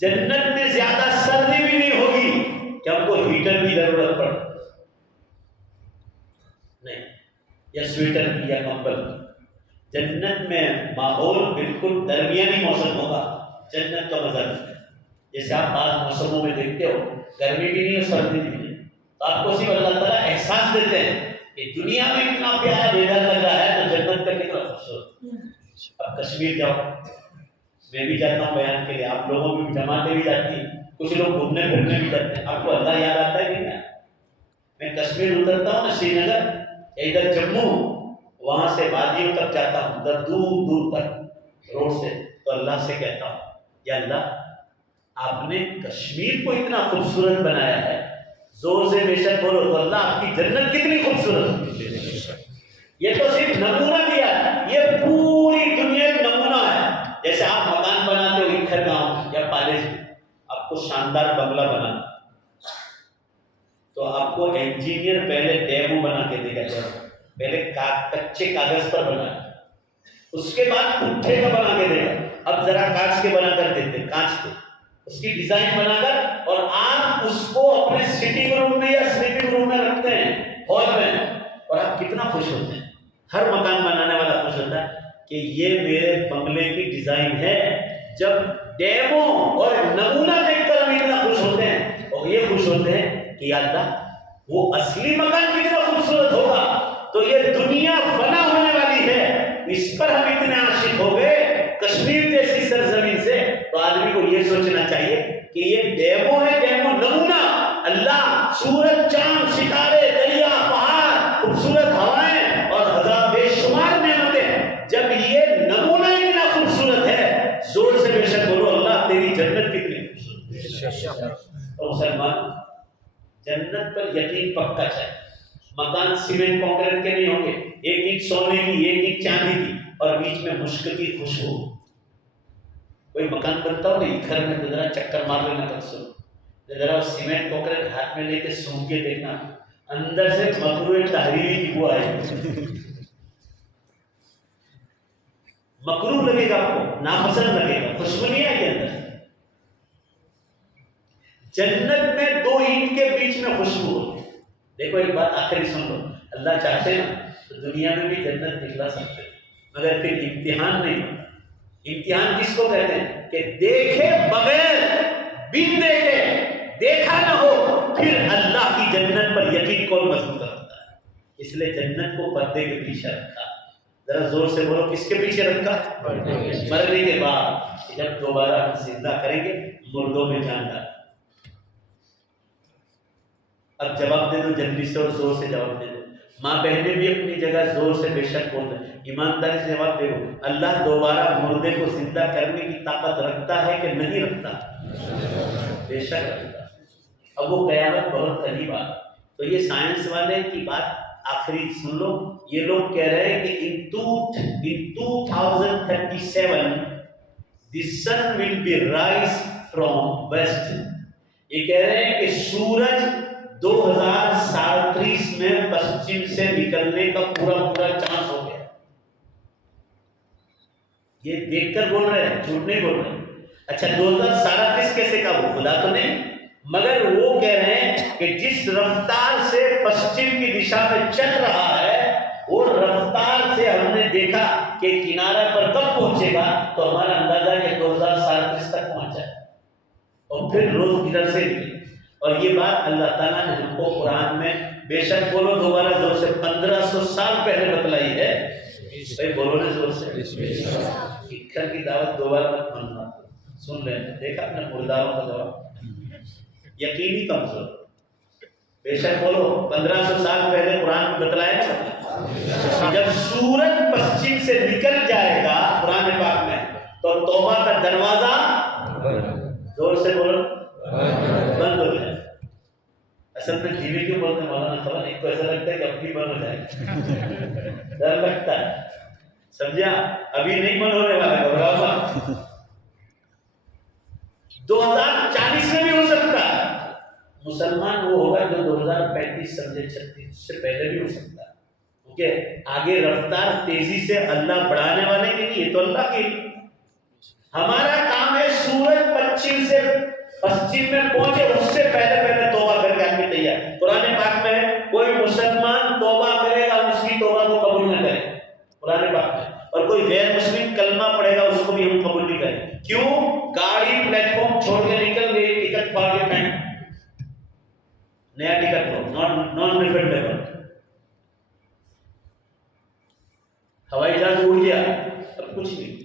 جنت میں زیادہ سردی بھی نہیں ہوگی کہ ہم کو ہیٹر کی ضرورت پڑے نہیں، یا سویٹر کی یا کمبل کی۔ جنت میں ماحول بالکل درمیانی موسم ہوگا، جنت کا مزہ ہے۔ جیسے آپ بعض موسموں میں دیکھتے ہو گرمی بھی نہیں اور سردی بھی نہیں، تو آپ کو صرف اللہ تعالیٰ احساس دیتے ہیں کہ دنیا میں اتنا پیارا ویدر لگ رہا ہے تو جنت کا کتنا خوبصورت۔ اب کشمیر جاؤ، میں بھی جاتا ہوں بیان کے لیے، آپ لوگوں کی جماعتیں بھی جاتی ہیں، کچھ لوگ گھومنے پھرنے بھی جاتے ہیں، آپ کو اللہ یاد آتا ہے کہ نہیں؟ میں کشمیر اترتا ہوں نا، سری نگر ادھر جموں، وہاں سے وادیوں تک جاتا ہوں، ادھر دور دور تک روڈ سے، تو اللہ سے کہتا ہوں یا اللہ آپ نے کشمیر کو اتنا خوبصورت بنایا ہے، زور سے بے شک بولو تو اللہ آپ کی جنت کتنی خوبصورت ہے۔ یہ تو صرف نمونہ دیا ہے، یہ پوری دنیا ایک نمونہ ہے۔ جیسے آپ مکان بناتے ہو اکھر گاؤں یا پالس میں، آپ کو شاندار بنگلہ بنانا تو آپ کو انجینئر پہلے ڈیمو بنا کے دے گا، پہلے کچے کاغذ پر بنا، اس کے بعد پٹھے کا بنا کے دے گا، اب ذرا کانچ کے بنا کر دیتے، کانچ کے اس کی ڈیزائن بنا کر، اور آپ اس کو اپنے سٹنگ روم میں یا سلیپنگ روم میں رکھتے ہیں، ہال میں، اور آپ کتنا خوش ہوتے ہیں۔ ہر مکان بنانے والا خوش ہوتا ہے کہ یہ میرے بنگلے کی ڈیزائن ہے۔ جب ڈیمو اور نمونہ دیکھ کر ہم اتنا خوش ہوتے ہیں، اور یہ خوش ہوتے ہیں کہ یا اللہ وہ اصلی مکان کتنا خوبصورت ہوگا، تو یہ دنیا فنا ہونے والی ہے، اس پر ہم اتنے عاشق ہو گئے کشمیر جیسی سرزمین سے۔ تو آدمی کو یہ سوچنا چاہیے کہ یہ ڈیمو ہے، ڈیمو نمونہ، اللہ سورج چاند ستارے دریا پہاڑ خوبصورت ہوائیں اور ہزار بے شمار نعمتیں، جب یہ نمونہ اتنا خوبصورت ہے، زور سے بے شک بولو اللہ تیری جنت کتنی خوبصورت۔ تو مسلمان جنت پر یقین پکا چاہیے۔ مکان سیمنٹ کنکریٹ کے نہیں ہوں گے، ایک اینٹ سونے کی، ایک اینٹ چاندی کی، اور بیچ میں مشک کی خوشبو۔ کوئی مکان بنتا ہو نہیں گھر میں تو ذرا چکر مار لینا کر سو، ذرا سیمنٹ کنکریٹ ہاتھ میں لے کے سونگ کے دیکھنا، اندر سے مکروہ تحریری کی وہ آئے گی، مکروہ لگے گا آپ کو، ناپسند لگے گا، خوشبو نہیں آئے گی اندر۔ جنت میں دو اینٹ کے بیچ میں خوشبو ہوتی ہے۔ دیکھو ایک بات آخری سن لو، اللہ چاہتے ہیں تو دنیا میں بھی جنت دکھلا سکتے ہیں، مگر پھر امتحان نہیں ہوتا۔ امتحان کس کو کہتے ہیں کہ دیکھے بغیر، بن دیکھے، دیکھا نہ ہو، پھر اللہ کی جنت پر یقین کون مضبوط رکھتا ہے؟ اس لیے جنت کو پردے کے پیچھے رکھا۔ ذرا زور سے بولو کس کے پیچھے رکھا؟ مرنے کے بعد، جب دوبارہ ہم زندہ کریں گے، مردوں میں جان ڈال۔ اب جواب دے دو جلدی سے اور زور سے جواب دے دو۔ ماں بہنیں بھی اپنی جگہ زور سے بے شک بول رہے ہیں، ایمانداری سے جواب دے دو، اللہ دوبارہ مردے کو زندہ کرنے کی طاقت رکھتا ہے کہ نہیں رکھتا؟ بے شک رکھتا ہے۔ اب وہ قیامت بہت قریب آ، تو یہ سائنس والے کی بات آخری سن لو، یہ لوگ کہہ رہے ہیں کہ in 2037 the sun will be rise from west۔ یہ کہہ رہے ہیں کہ سورج 2037 میں پشچم سے نکلنے کا پورا چانس ہو گیا۔ یہ دیکھ کر بول رہے ہیں، جھوٹ نہیں بول رہے ہیں۔ اچھا 2037 کیسے کا؟ وہ خدا تو نہیں، مگر وہ کہہ رہے ہیں کہ جس رفتار سے پشچم کی دشا میں چل رہا ہے، وہ رفتار سے ہم نے دیکھا کہ کنارے پر کب پہنچے گا، تو ہمارا اندازہ ہے کہ 2037 تک پہنچا ہے، اور پھر روز ادھر سے نکلے۔ اور یہ بات اللہ تعالیٰ نے ہم کو قرآن میں بے شک بولو دوبارہ زور سے 1500 سال پہلے بتلائی ہے۔ بھائی بولو نا زور سے، اکھر کی دعوت دوبارہ مت ماننا، سن لیں، دیکھا اپنے مرداروں کا جواب، یقینی کمزور۔ بے شک بولو 1500 سال پہلے قرآن میں بتلایا نا، جب سورج پشچم سے نکل جائے گا قرآن پاک میں، تو توبہ کا دروازہ زور سے بولو بند ہو جائے۔ اصل میں دھیرے کیوں بولتے ہیں مولانا خبر، ایک کو ایسا لگتا ہے کہ اب بھی بند ہو جائے، ڈر لگتا ہے، سمجھا؟ ابھی نہیں بند ہونے والا، گھبراؤ مت۔ 2040 میں بھی ہو سکتا ہے، مسلمان وہ ہوگا جو 2035 سمجھے 36 سے پہلے بھی ہو سکتا ہے، کیونکہ آگے رفتار تیزی سے اللہ بڑھانے والے کے لیے تو اللہ کے لیے ہمارا کام ہے سورج پچھم سے پچھم میں پہنچے اس سے پہلے توبہ کر کے آدمی تیار۔ قرآن پاک میں ہے کوئی مسلمان توبہ کرے گا اس کی توبہ کو قبول نہ کرے، قرآن پاک میں، اور کوئی غیر مسلم کلمہ پڑھے گا اس کو بھی ہم قبول نہیں کریں۔ کیوں؟ گاڑی پلیٹ فارم چھوڑ کے نکل گئی، ٹکٹ پھاڑ کے پھینک، نیا ٹکٹ دو، نان ریفنڈیبل، ہوائی جہاز اڑ گیا، اب کچھ نہیں۔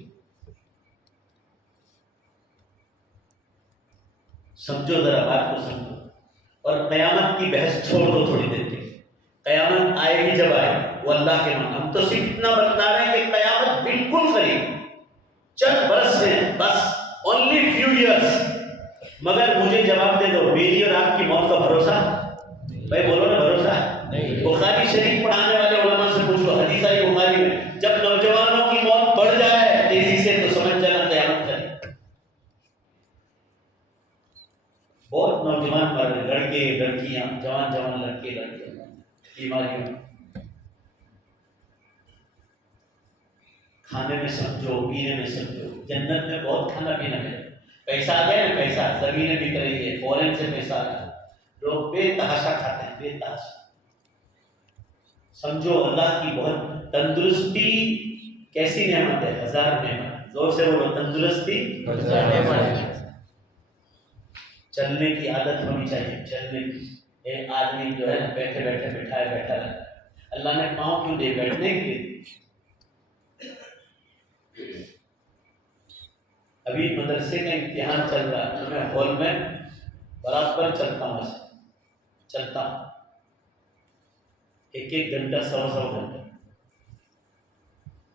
سمجھو ذرا بات کو سمجھو، اور قیامت کی بحث چھوڑ دو تھوڑی دیر کے، قیامت آئے گی جب آئے وہ اللہ کے من، ہم تو صرف اتنا بتلا رہے ہیں کہ قیامت بالکل قریب، چند برس ہیں بس، only few years۔ مگر مجھے جواب دے دو، میری اور آپ کی موت کا بھروسہ؟ بھائی بولو نا، بھروسہ ہے؟ بخاری شریف پڑھانے والے علماء سے پوچھو، حدیث آئی بخاری میں، جب نوجوانوں کی موت بڑھ جائے تیزی سے تو سمجھ جانا قیامت قریب۔ بہت نوجوان مر رہے، لڑکے لڑکیاں، جوان لڑکے لڑکیاں بیماریوں، کھانے میں سمجھو، پینے میں سمجھو، جنت میں بہت کھانا پینا ہے، پیسہ آ گیا نا، پیسہ زمینیں بک رہی ہے، فورن سے پیسہ آ رہا ہے، لوگ بے تحاشا کھاتے ہیں، بے تحاشا۔ سمجھو اللہ کی بہت تندرستی کیسی نعمت ہے، ہزار نعمت، زور سے بولو، تندرستی ہزار نعمت۔ چلنے کی عادت ہونی چاہیے، چلنے کی۔ ایک آدمی جو ہے نا بیٹھے بیٹھے بیٹھا رہتا ہے، اللہ نے پاؤں کیوں دے؟ بیٹھنے کے لیے۔ ابھی مدرسے کا امتحان چل رہا ہے، میں ہال میں برابر چلتا ہوں، ایک گھنٹہ، سوا گھنٹہ۔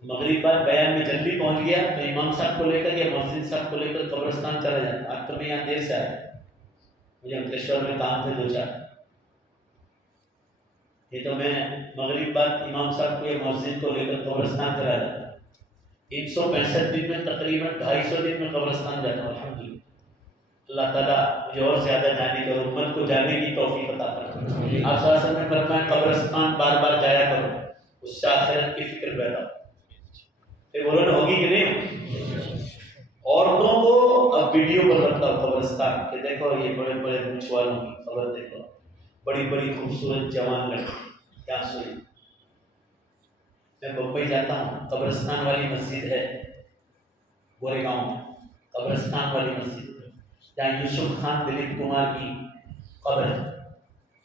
مغرب بعد بیان میں جلدی پہنچ گیا تو امام صاحب کو لے کر یا محسن صاحب کو لے کر قبرستان چلا جاتا۔ آج تو میں یہاں دیر سے آیا، مجھے انکلیشور میں کام تھے 2-4، یہ تو میں مغرب بعد امام صاحب کو یا محسن کو لے کر قبرستان چلا جاتا۔ 165 دن میں تقریباً 250 دن میں قبرستان جاتا ہوں، الحمدللہ۔ اللہ تعالیٰ مجھے اور زیادہ جانے کا، امت کو جانے کی توفیق عطا فرمائے۔ آپ صلی اللہ علیہ وسلم نے فرمایا قبرستان بار بار جایا کرو، اس سے آخرت کی فکر پیدا ہو۔ پھر بولو نا، ہوگی کہ نہیں؟ عورتوں کو اب ویڈیو پر رکھتا ہوں قبرستان کہ دیکھو یہ بڑے بڑے مونچھ والوں کی قبر دیکھو، بڑی بڑی خوبصورت جوان لڑکی، کیا سوئی۔ میں بمبئی جاتا ہوں، قبرستان والی مسجد ہے گورے گاؤں میں، قبرستان والی مسجد جہاں یوسف خان دلیپ کمار کی قبر ہے،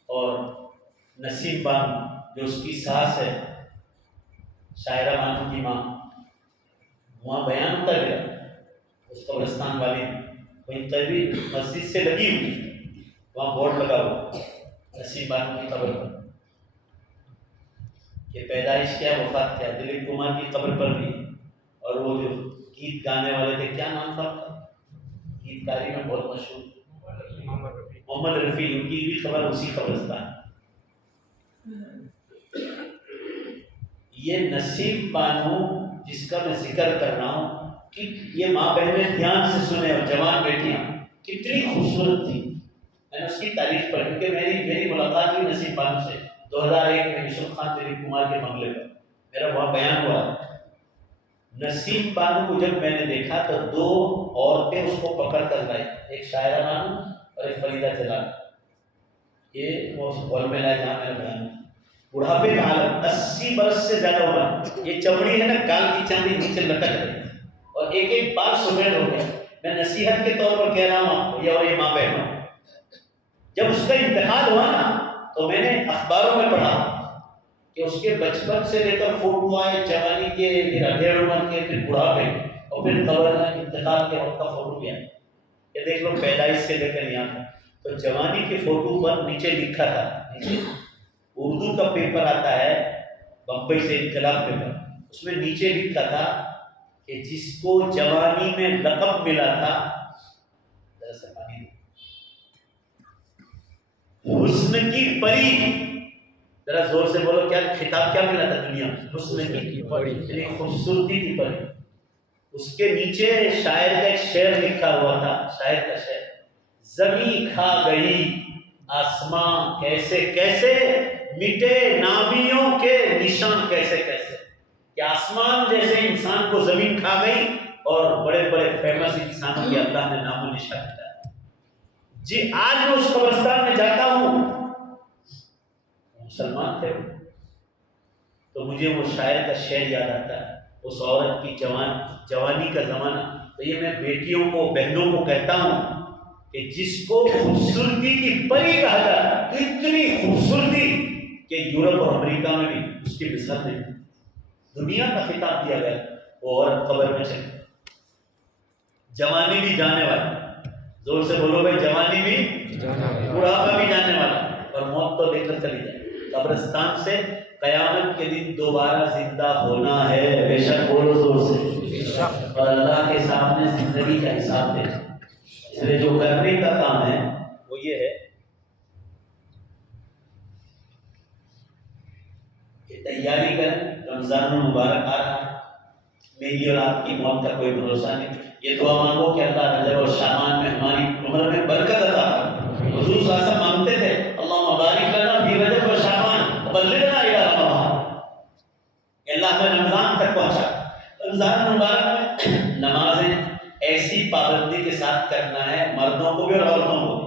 اور نسیم بانو جو اس کی ساس ہے، شاعرہ بانو کی ماں، وہاں بیان ہوتا گیا اس قبرستان والی کوئی طویل مسجد سے لگی ہوئی، وہاں بورڈ لگا ہوا نسیم بانو کی قبر پر کہ پیدائش کیا، وفات کیا، دلیپ کمار کی قبر پر بھی، اور وہ جو گیت گانے والے تھے، کیا نام تھا، گیت کاری میں بہت مشہور محمد رفیع، ان کی بھی قبر اسی قبرستان۔ یہ نسیم بانو جس کا میں ذکر کر رہا ہوں کہ یہ ماں بہنیں دھیان سے سنیں، اور جوان بیٹیاں کتنی خوبصورت تھی، میں نے اس کی تعریف پڑھی کہ میری ملاقات ہوئی نسیم بانو سے 2001 میں یوسف خان دلیپ کمار کے بنگلے پر، میرا وہاں بیان ہوا۔ نسیم بانو کو جب میں نے دیکھا تو 2 عورتیں اس کو پکڑ کر لائی، ایک شاعرہ بانو اور ایک فریدہ جلال، یہ وہ ہال میں لائے جہاں میرا بیان، بڑھاپے کا عالم، 80 برس سے زیادہ عمر، یہ چمڑی ہے نا گال کی چمڑی نیچے لٹک رہی اور ایک ایک بال سفید ہو گیا۔ میں نصیحت کے طور پر کہہ رہا ہوں آپ کو، یہ اور یہ ماں بہنوں، جب اس کا انتقال ہوا نا تو میں نے اخباروں میں پڑھا کہ اس کے بچپن سے لے کر فوٹو آئے، جوانی کے، پھر ادھیڑ عمر کے، پھر بڑھاپے، اور پھر قبر میں انتقال کے وقت کا فوٹو بھی آیا۔ یہ دیکھ لو پیدائش سے لے کر یہاں تک۔ تو جوانی کے فوٹو پر نیچے لکھا تھا، نیچے اردو کا پیپر آتا ہے بمبئی سے، انقلاب پیپر، اس میں نیچے لکھا تھا کہ جس کو جوانی میں لقب ملا تھا، حسن کی پری، ذرا زور سے بولو، کیا خطاب کیا ملا تھا دنیا میں؟ حسن کی پری، یعنی خوبصورتی کی پری۔ اس کے نیچے شاعر کا ایک شعر لکھا ہوا تھا، شاعر کا شعر، زمین کھا گئی آسمان کیسے کیسے، مٹے نامیوں کے نشان کیسے کیسے، کہ آسمان جیسے انسان کو زمین کھا گئی اور بڑے بڑے فیمس انسانوں کے اللہ نے نام و نشان مٹایا۔ جی آج میں اس قبرستان میں جاتا ہوں، مسلمان تھے تو مجھے وہ شاعر کا شعر یاد آتا ہے، اس عورت کی جوانی کا زمانہ۔ تو یہ میں بیٹیوں کو، بہنوں کو کہتا ہوں کہ جس کو خوبصورتی کی پری کہا جاتا، اتنی خوبصورتی کہ یورپ اور امریکہ میں بھی اس کی مثال نہیں، دنیا کا خطاب دیا گیا، وہ عورت قبر میں چلی، جوانی بھی جانے والی، زور سے بولو بھائی، جوانی بھی، بڑھاپا بھی جانے والا، اور موت تو لے کر چلی جائے۔ قبرستان سے قیامت کے دن دوبارہ زندہ ہونا ہے، بے شک بولو زور سے، اور اللہ کے سامنے زندگی کا حساب دے۔ اس لیے جو کرنے کا کام ہے وہ یہ ہے کہ تیاری کر، رمضان المبارک آ رہا ہے، میری اور آپ کی موت کا کوئی بھروسہ نہیں۔ یہ دعا مانگو کہ اللہ رجب اور شعبان میں ہماری عمر میں برکت عطا فرمائے۔ حضور صلی اللہ علیہ وسلم مانگتے تھے اللہم بارک لنا فی رجب و شعبان وبلغنا الی رمضان، کہ اللہ ہمیں رمضان تک پہنچا۔ رمضان مبارک میں نمازیں ایسی پابندی کے ساتھ کرنا ہے، مردوں کو بھی اور عورتوں کو بھی،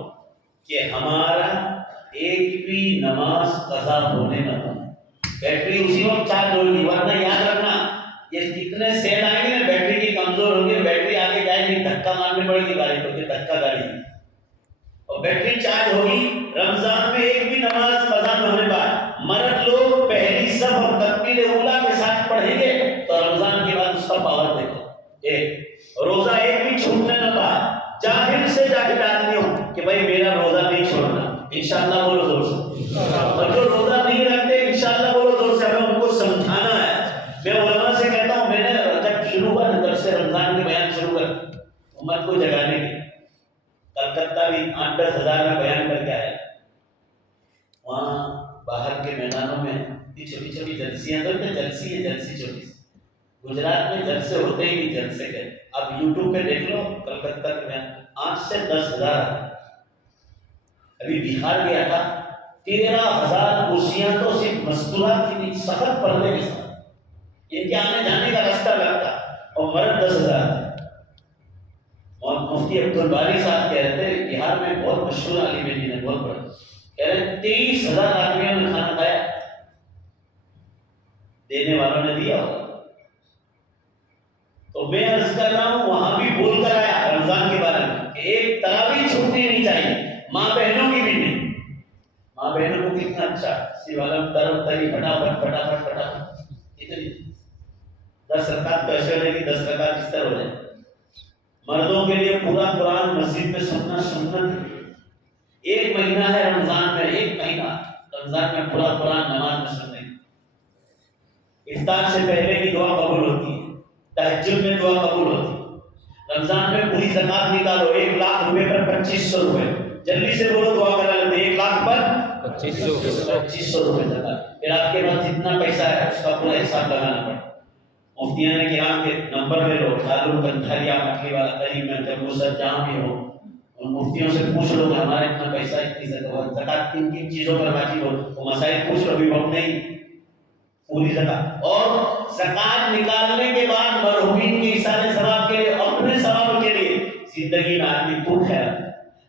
کہ ہمارا ایک بھی نماز قضا ہونے نہ پائے۔ بیٹری اسی وقت چارج ہوگی، ورنہ یاد رکھنا یہ جتنے سیل آئیں گے نا، بیٹری کی کمزور ہوگی، بیٹری آگے جائے گی، دھکا مارنے پڑے گی گاڑی کو، کہ دھکا گاڑی ہے، اور بیٹری چارج ہوگی۔ رمضان میں ایک بھی نماز قضا نہ ہونے پائے۔ مرد لوگ پہلی صف اور تکبیر اولیٰ کے ساتھ پڑھیں گے تو رمضان کے بعد اس کا پاور دیکھو۔ ایک روزہ ایک بھی چھوٹنے نہ پائے، جاہل سے جاہل آدمی ہو کہ بھائی میرا روزہ نہیں چھوڑنا، انشاءاللہ بولو زور سے، اور جو روزہ نہیں رکھتے انشاءاللہ بولو زور سے، ہمیں ان کو سمجھانا ہے۔ میں علماء سے کہتا ہوں، میں نے جب شروع ہوا نا، جب سے رمضان کے بیان شروع کر امت کو جگانے کے، کلکتہ بھی 8-10 ہزار میں بیان کر کے آیا، وہاں باہر کے میدانوں میں چھوٹی چھوٹی جلسیاں، جلسی ہے، جلسی چھوٹی سی، گجرات میں جلسے ہوتے ہی نہیں، جلسے گئے، اب یوٹیوب پہ دیکھ لو، کلکتہ میں 8 سے 10 ہزار۔ ابھی بہار گیا تھا، 13,000 کرسیاں تو صرف مستورات کی نہیں، سخت پردے کے ساتھ، ان کے آنے جانے کا راستہ لگتا، اور مرد 10,000۔ اور مفتی عبدالباری صاحب کہہ رہے تھے، بہار میں بہت مشہور عالم دین ہے، بہت بڑا، کہہ رہے 23,000 آدمیوں نے کھانا کھایا، دینے والوں نے دیا ہوگا۔ تو میں عرض کر رہا ہوں، وہاں بھی بول کر آیا رمضان کے بارے میں کہ ایک تراویح چھوٹنی نہیں چاہیے، ماں بہنوں کی بھی نہیں۔ ماں بہنوں کو کتنا اچھا، سی والم طرف تری پھٹافٹ پھٹافٹ پھٹافٹ، اتنی 10 رکعت تو ایسے ہو جائے گی 10 رکعت اس طرح ہو جائے۔ مردوں کے لیے پورا قرآن مسجد میں سننا سنت، ایک مہینہ ہے رمضان میں، ایک مہینہ رمضان میں پورا قرآن نماز میں سننے، افطار سے پہلے کی دعا قبول ہوتی ہے، تہجد میں دعا قبول ہوتی ہے۔ رمضان میں پوری زکات نکالو، 1 لاکھ روپے پر 2500 روپے، جلدی سے بولو دعا کرا لیتے، 1 لاکھ پر 2500 روپے زکات۔ پھر آپ کے پاس جتنا پیسہ ہے اس کا پورا حساب لگانا پڑتا۔ مفتیان کرام کے نمبر لے لو، دارال کنٹھاریا مٹھی والا قریب میں جموں سر جہاں بھی ہو، ان مفتیوں سے پوچھ لو کہ ہمارا اتنا پیسہ، اتنی زکات کن کن چیزوں پر واجب ہو، وہ مسائل پوچھ لو، بھی وقت نہیں، پوری زکات۔ اور زکات نکالنے کے بعد مرحومین کے ایصال ثواب کے لیے، اپنے ثواب کے لیے زندگی میں آدمی خوب خیال،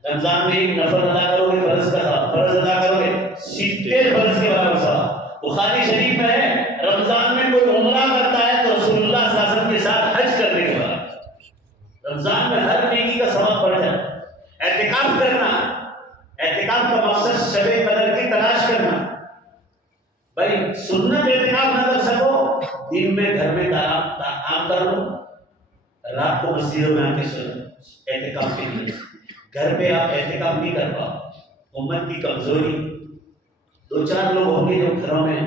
رمضان میں 1 نفل ادا کرو گے فرض کا ثواب، فرض ادا کرو گے 70 فرض کے برابر ثواب۔ بخاری شریف میں ہے، رمضان میں کوئی عمرہ کرتا ہے تو رسول اللہ صلی اللہ علیہ وسلم کے ساتھ حج کرنے کے بعد رمضان میں ہر نیکی کا ثواب بڑھ جاتا ہے۔ اعتکاف کرنا، اعتکاف کا مقصد شب قدر کی تلاش کرنا۔ بھائی سنت اعتکاف نہ کر سکو، دن میں گھر میں کام کر لو، رات کو مسجدوں میں آ کے سنو اعتکاف کے لیے۔ گھر پہ آپ اعتکاف نہیں کر پاؤ، امت کی کمزوری۔ 2-4 لوگ ہوں گے جو گھروں میں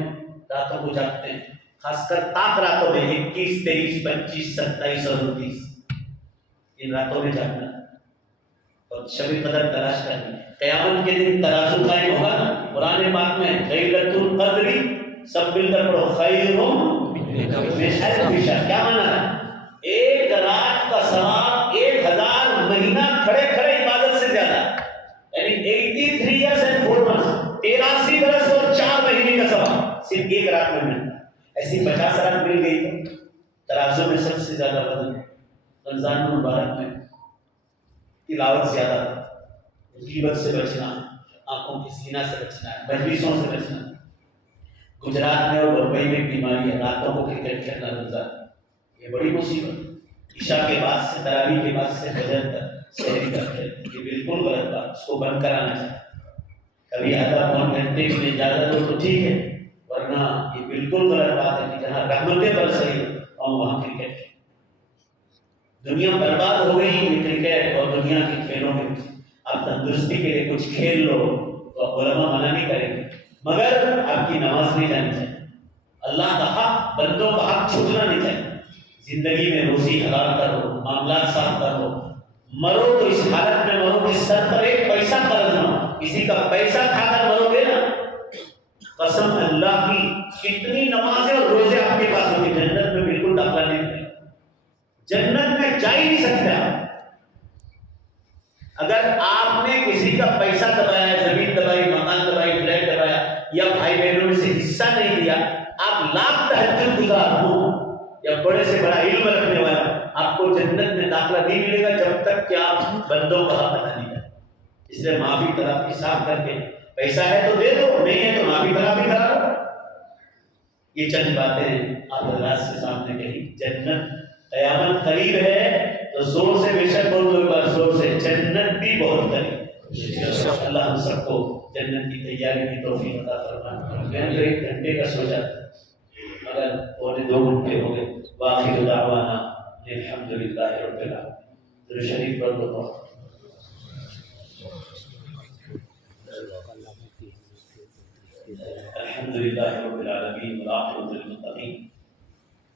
راتوں کو جاگتے ہیں، خاص کر تاک راتوں میں 21، 23، 25، 27 اور 29، ان راتوں میں جاگنا، اور اور شب قدر تلاش کرنی. قیامت کے دن ترازو قائم ہوگا نا. قرآن پاک میں لیلۃ القدر سب مل کر پڑھو خیر من الف شہر. کیا مانا ہے؟ ایک رات کا ثواب 1000 مہینہ کھڑے کھڑے عبادت سے زیادہ. یعنی 83 ایئرس اینڈ 4 منتھس 83 برس اور 4 مہینے کا ثواب صرف ایک رات میں ملتا. ایسی 50 رات مل گئی تو ترازو میں سب سے زیادہ وزن. رمضان المبارک میں تلاوت زیادہ، غیبت سے بچنا، آنکھوں کی زنا سے بچنا ہے، مجلسوں سے بچنا. گجرات میں اور بمبئی میں بیماری ہے، راتوں کو کرکٹ کھیلنا رمضان، یہ بڑی مصیبت. عشاء کے بعد سے تراویح کے بعد سے فجر تک سحری تک یہ بالکل غلط بات. اس کو بند کرانا چاہیے. کبھی آدھا پون گھنٹے کی اجازت ہو تو ٹھیک ہے، ورنہ یہ بالکل غلط بات ہے کہ جہاں رحمتیں برس رہی اور وہاں کرکٹ. دنیا برباد ہو گئی یہ کرکٹ اور دنیا کے کھیلوں میں. آپ تندرستی کے لیے کچھ کھیل لو تو علماء منع نہیں کریں گے، مگر آپ کی نماز نہیں جانی چاہیے. اللہ کا حق، بندوں کا حق چھوٹنا نہیں چاہیے. زندگی میں روزی حلال کرو، معاملات صاف کرو. مرو تو اس حالت میں مرو کہ سر پر ایک پیسہ قرض نہ ہو. کسی کا پیسہ کھا کر مرو گے نا، قسم اللہ کی کتنی نمازیں اور روزے آپ کے پاس ہوگی، جنت میں بالکل داخلہ نہیں ملے. جنت میں جا ہی نہیں سکتے آپ. اگر آپ نے کسی کا پیسہ دبایا، زمین دبائی، مکان دبائی، فلیٹ دبایا، یا بھائی بہنوں میں سے حصہ نہیں دیا، آپ لاکھ تہجد گزار ہو یا بڑے سے بڑا علم رکھنے والا، آپ کو جنت میں داخلہ نہیں ملے گا جب تک کہ آپ بندوں کا حق ادا نہیں کریں. اس لیے معافی تلافی صاف کر کے، پیسہ ہے تو دے دو، نہیں ہے تو معافی تلافی کرا دو. یہ چند باتیں آپ حضرات سے سامنے کہی. جنت قیامت قریب ہے تو زور سے بے شک بول دو ایک بار زور سے، جنت بھی بہت قریب. اللہ ہم سب کو جنت کی تیاری کی توفیق عطا فرمائے. میں نے 1 گھنٹے کا سوچا مگر 2 گھنٹے ہو گئے. وآخر دعوانا الحمدللہ رب العالمین. درود شریف پڑھ دو. الحمدللہ رب العالمین والعاقبۃ للمتقین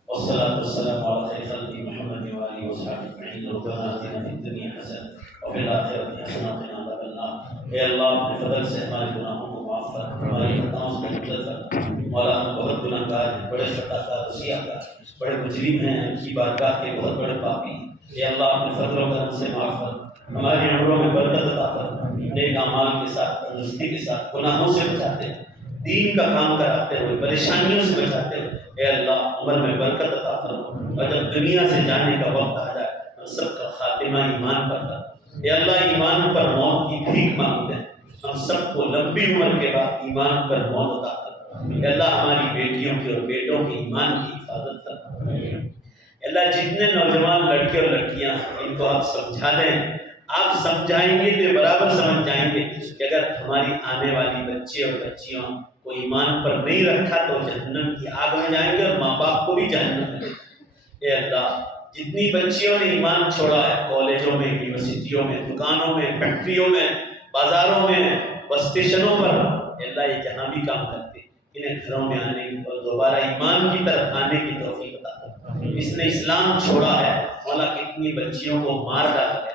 والصلاة والسلام على خير خلق محمد وآله وصحبه أجمعين. ربنا آتنا في الدنيا حسنة وفي الآخرة حسنة وقنا عذاب النار. اے اللہ اپنے فضل سے ہمارے گناہوں کو معاف کر، ہماری خطاؤں سے مغفرت کر. مولا ہم بہت گناہ گار ہیں، بڑے خطا کار، سیاہ کار، بڑے مجرم ہیں، ان کی بارگاہ کے بہت بڑے پاپی ہیں. اے اللہ اپنے فضل و کرم سے معاف کر، ہماری عمروں میں برکت عطا کر. نیک اعمال کے ساتھ، تندرستی کے ساتھ، گناہوں سے بچاتے ہیں، دین کا کام کراتے ہوئے، پریشانیوں سے بچاتے ہوئے. اے اللہ عمر میں برکت عطا فرما، اور جب دنیا سے جانے کا وقت آ جائے ہم سب کا خاتمہ ایمان پر کر. اے اللہ ایمان پر موت کی بھیک مانگتے ہیں، ہم سب کو لمبی عمر کے بعد ایمان پر موت عطا کر. اے اللہ ہماری بیٹیوں کے اور بیٹوں کے ایمان کی حفاظت کر. اے اللہ جتنے نوجوان لڑکے اور لڑکیاں ان کو آپ سمجھا دیں، آپ سمجھائیں گے تو برابر سمجھ جائیں گے کہ اگر ہماری آنے والی بچے اور بچیاں کو ایمان پر نہیں رکھا تو جہنم کی آگ میں جائیں گے اور ماں باپ کو بھی جہنم میں. اے اللہ جتنی بچیوں نے ایمان چھوڑا ہے، کالجوں میں، یونیورسٹیوں میں، دکانوں میں، فیکٹریوں میں، بازاروں میں، بس اسٹیشنوں پر، اے اللہ یہ جہاں بھی کام کرتے انہیں گھروں میں آنے کی اور دوبارہ ایمان کی طرف آنے کی توفیق عطا کر. اس نے اسلام چھوڑا ہے، مولا کتنی بچیوں کو مار ڈالا ہے.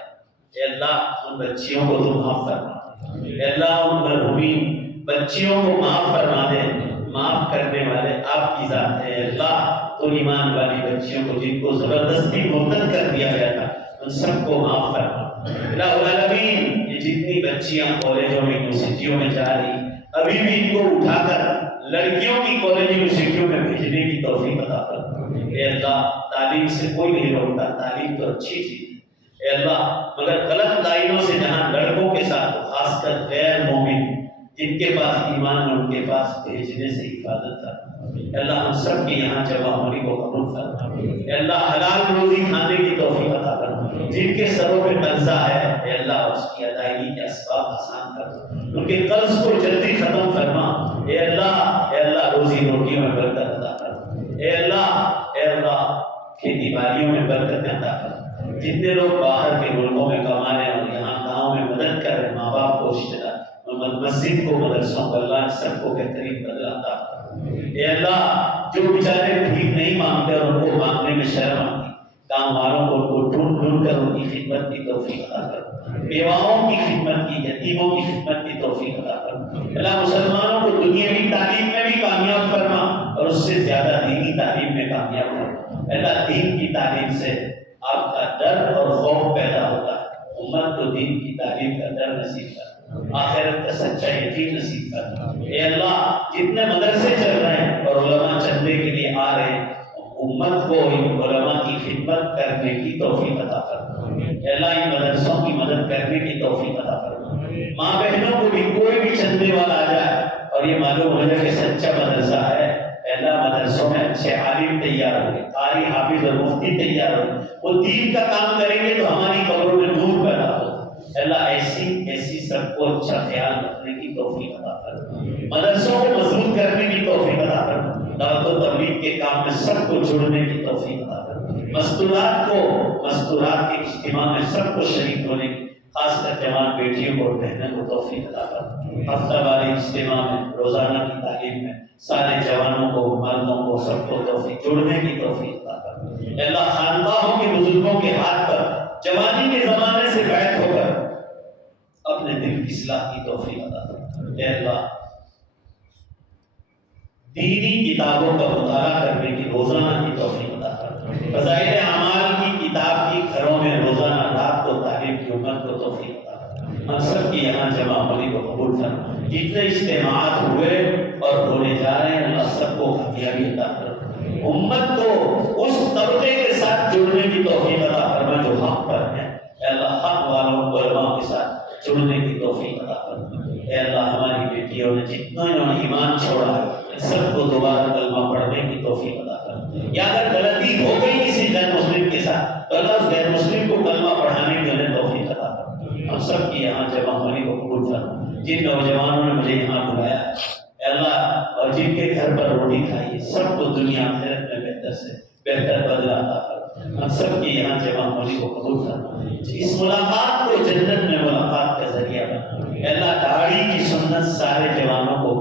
اے اللہ ان بچیوں کو تو معاف فرما. اے اللہ ان مرحومین بچیوں کو معاف فرما دے. معاف کرنے والے آپ کی ذات ہے. اے اللہ تو ایمان والی بچیوں کو جن کو زبردستی مرتد کر دیا گیا تھا ان سب کو معاف فرما. الہ العالمین یہ جتنی بچیاں کالجوں میں، یونیورسٹیوں میں جا رہی، ابھی بھی ان کو اٹھا کر لڑکیوں کی کالج یونیورسٹیوں میں بھیجنے کی توفیق عطا فرما. اے اللہ تعلیم سے کوئی نہیں روکتا، تعلیم تو اچھی چیز ہے. اے اللہ مگر غلط دائروں سے جہاں لڑکوں کے ساتھ خاص کر غیر مومن جن کے پاس ایمان ہے ان کے پاس بھیجنے سے حفاظت کر. اے اللہ ہم سب کے یہاں جمع ہونے کو قبول فرما. اے اللہ حلال روزی کھانے کی توفیق عطا فرما. جن کے سروں پہ قرضہ ہے اے اللہ اس کی ادائیگی کے اسباب آسان کر، ان کے قرض کو جلدی ختم فرما. اے اللہ روزی روٹیوں میں برکت عطا فرما. اے اللہ کھیتی باڑیوں میں برکت عطا فرما. جتنے لوگ باہر کے ملکوں میں کما رہے ہیں اور یہاں گاؤں میں مدد کر رہے ہیں، ماں باپ کو، رشتے دار، مسجد کو، مدرسوں کو، اللہ سب کو بہترین بدلہ عطا فرما. اے اللہ جو بیچارے بھیک نہیں مانگتے اور ان کو مانگنے میں شرم آتی، کام والوں کو ڈھونڈ ڈھونڈ کر ان کی خدمت کی توفیق عطا کر، بیواؤں کی خدمت کی، یتیموں کی خدمت کی توفیق عطا کر۔ اللہ مسلمانوں کو دنیاوی تعلیم میں بھی کامیاب فرما اور اس سے زیادہ دینی تعلیم میں کامیاب فرما۔ اللہ دین کی تعلیم سے آپ کا ڈر اور خوف پیدا ہوتا ہے، امت کو دین کی تعلیم کا ڈر نصیب کر، آخرت کا سچا یقین نصیب کر۔ اے اللہ جتنے مدرسے چل رہے ہیں اور علماء چندے کے لیے آ رہے ہیں، امت کو ان علماء کی خدمت کرنے کی توفیق عطا فرما۔ اے اللہ ان مدرسوں کی مدد کرنے کی توفیق عطا فرما۔ ماں بہنوں کو بھی کوئی بھی چندے والا آ جائے اور یہ معلوم ہو جائے کہ سچا مدرسہ ہے، اے اللہ مدرسوں میں اچھے عالم تیار ہوں گے، قاری حافظ اور مفتی تیار ہوں گے، وہ دین کا کام کریں گے تو ہماری قبروں میں نور پیدا ہوگا۔ اے اللہ ایسی سب کو اچھا خیال رکھنے کی توفیق عطا فرما، مدرسوں کو مضبوط کرنے کی توفیق عطا فرما، دعوت و تبلیغ کے کام میں سب کو جڑنے کی توفیق عطا فرما، مستورات کے اجتماع میں سب کو شریک ہونے کی، خاص کر جوان بیٹیوں کو اور بہنوں کو توفیق عطا فرما۔ ہفتہ واری اجتماع میں، روزانہ کی تعلیم میں سارے جوانوں کو، مردوں کو، سب کو توفیق جڑنے کی توفیق عطا فرما۔ اے اللہ خانقاہوں کے بزرگوں کے ہاتھ پر جوانی کے زمانے سے بیعت ہو کر اپنے دل کی اصلاح کی توفیق عطا فرما۔ اے اللہ دینی کتابوں کا مطالعہ کرنے کی روزانہ کی توفیق عطا فرما، فضائل اعمال کی کتاب کی گھروں میں روزانہ رات کو تعلیم کی امت کو توفیق عطا فرما۔ ہم سب کی یہاں جمع ہونے کو قبول فرما، جتنے اجتماعات ہوئے اور ہونے جا رہے ہیں اللہ سب کو کامیابی عطا فرما، امت کو اس طبقے کے ساتھ جڑنے کی توفیق عطا فرما جو حق پر ہے۔ اے اللہ حق والوں علماء کے ساتھ جڑنے کی توفیق عطا فرما۔ اے اللہ ہماری بیٹیوں نے جتنا انہوں نے ایمان چھوڑا ہے سب کو دوبارہ کلمہ پڑھنے کی توفیق عطا فرما، یا اگر غلطی ہو گئی کسی غیر مسلم کے ساتھ تو اللہ اس غیر مسلم کو کلمہ پڑھانے کی انہیں توفیق عطا فرما۔ ہم سب کی یہاں جمع ہونے کو قبول فرما، جن نوجوانوں نے مجھے یہاں بلایا اے اللہ اور جن کے گھر پر روٹی کھائی سب کو دنیا آخرت میں بہتر سے بہتر بدلہ عطا فرما۔ ہم سب کی یہاں جمع ہونے کو قبول فرما، اس ملاقات کو جنت میں ملاقات کا ذریعہ بنا۔ اے اللہ داڑھی کی سنت سارے جوانوں کو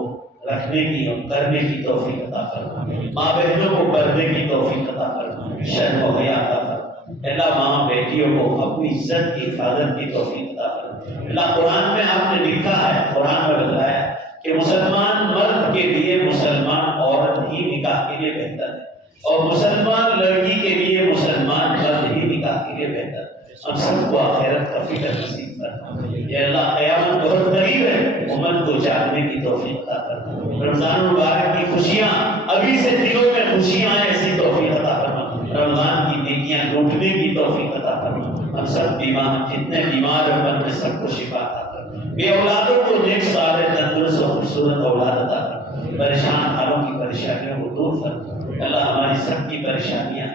رکھنے کی اور کرنے کی توفیق عطا فرما، ماں بہنوں کو کرنے کی توفیق عطا فرما، شرم و حیا عطا فرما۔ اے اللہ ماں بیٹیوں کو اپنی عزت کی حفاظت کی توفیق عطا فرما۔ اللہ قرآن میں آپ نے لکھا ہے، قرآن میں بتایا کہ مسلمان مرد کے لیے مسلمان عورت ہی نکاح کے لیے بہتر ہے اور مسلمان لڑکی کے لیے مسلمان مرد ہی نکاح کے لیے بہتر ہے۔ ہم سب کو آخرت کا فکر نصیب فرما۔ یا اللہ قیامت بہت قریب ہے، امت کو جاگنے کی توفیق عطا فرما۔ رمضان مبارک کی خوشیاں ابھی سے دلوں میں خوشیاں ہیں، ایسی توفیق عطا فرما۔ رمضان کی نیکیاں لوٹنے کی توفیق عطا فرما۔ ہم سب بیمار جتنے بیمار ہیں ان میں سب کو شفا عطا فرما، بے اولادوں کو نیک صالح تندرست اور خوبصورت اولاد عطا فرما، پریشان حالوں کی پریشانیوں کو دور فرما۔ اللہ ہماری سب کی پریشانیاں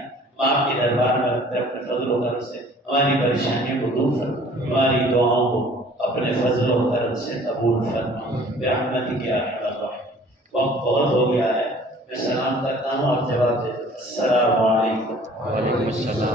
آپ کے دربار میں رکھتے اپنے فضل و کرم سے ہماری پریشانیوں کو دور فرما، ہماری دعاؤں کو اپنے فضل و کرم سے قبول فرما برحمتک یا ارحم الراحمین۔ وقت بہت ہو گیا ہے، میں سلام کرتا ہوں اور جواب دیتا ہوں۔ السلام علیکم۔ وعلیکم السلام۔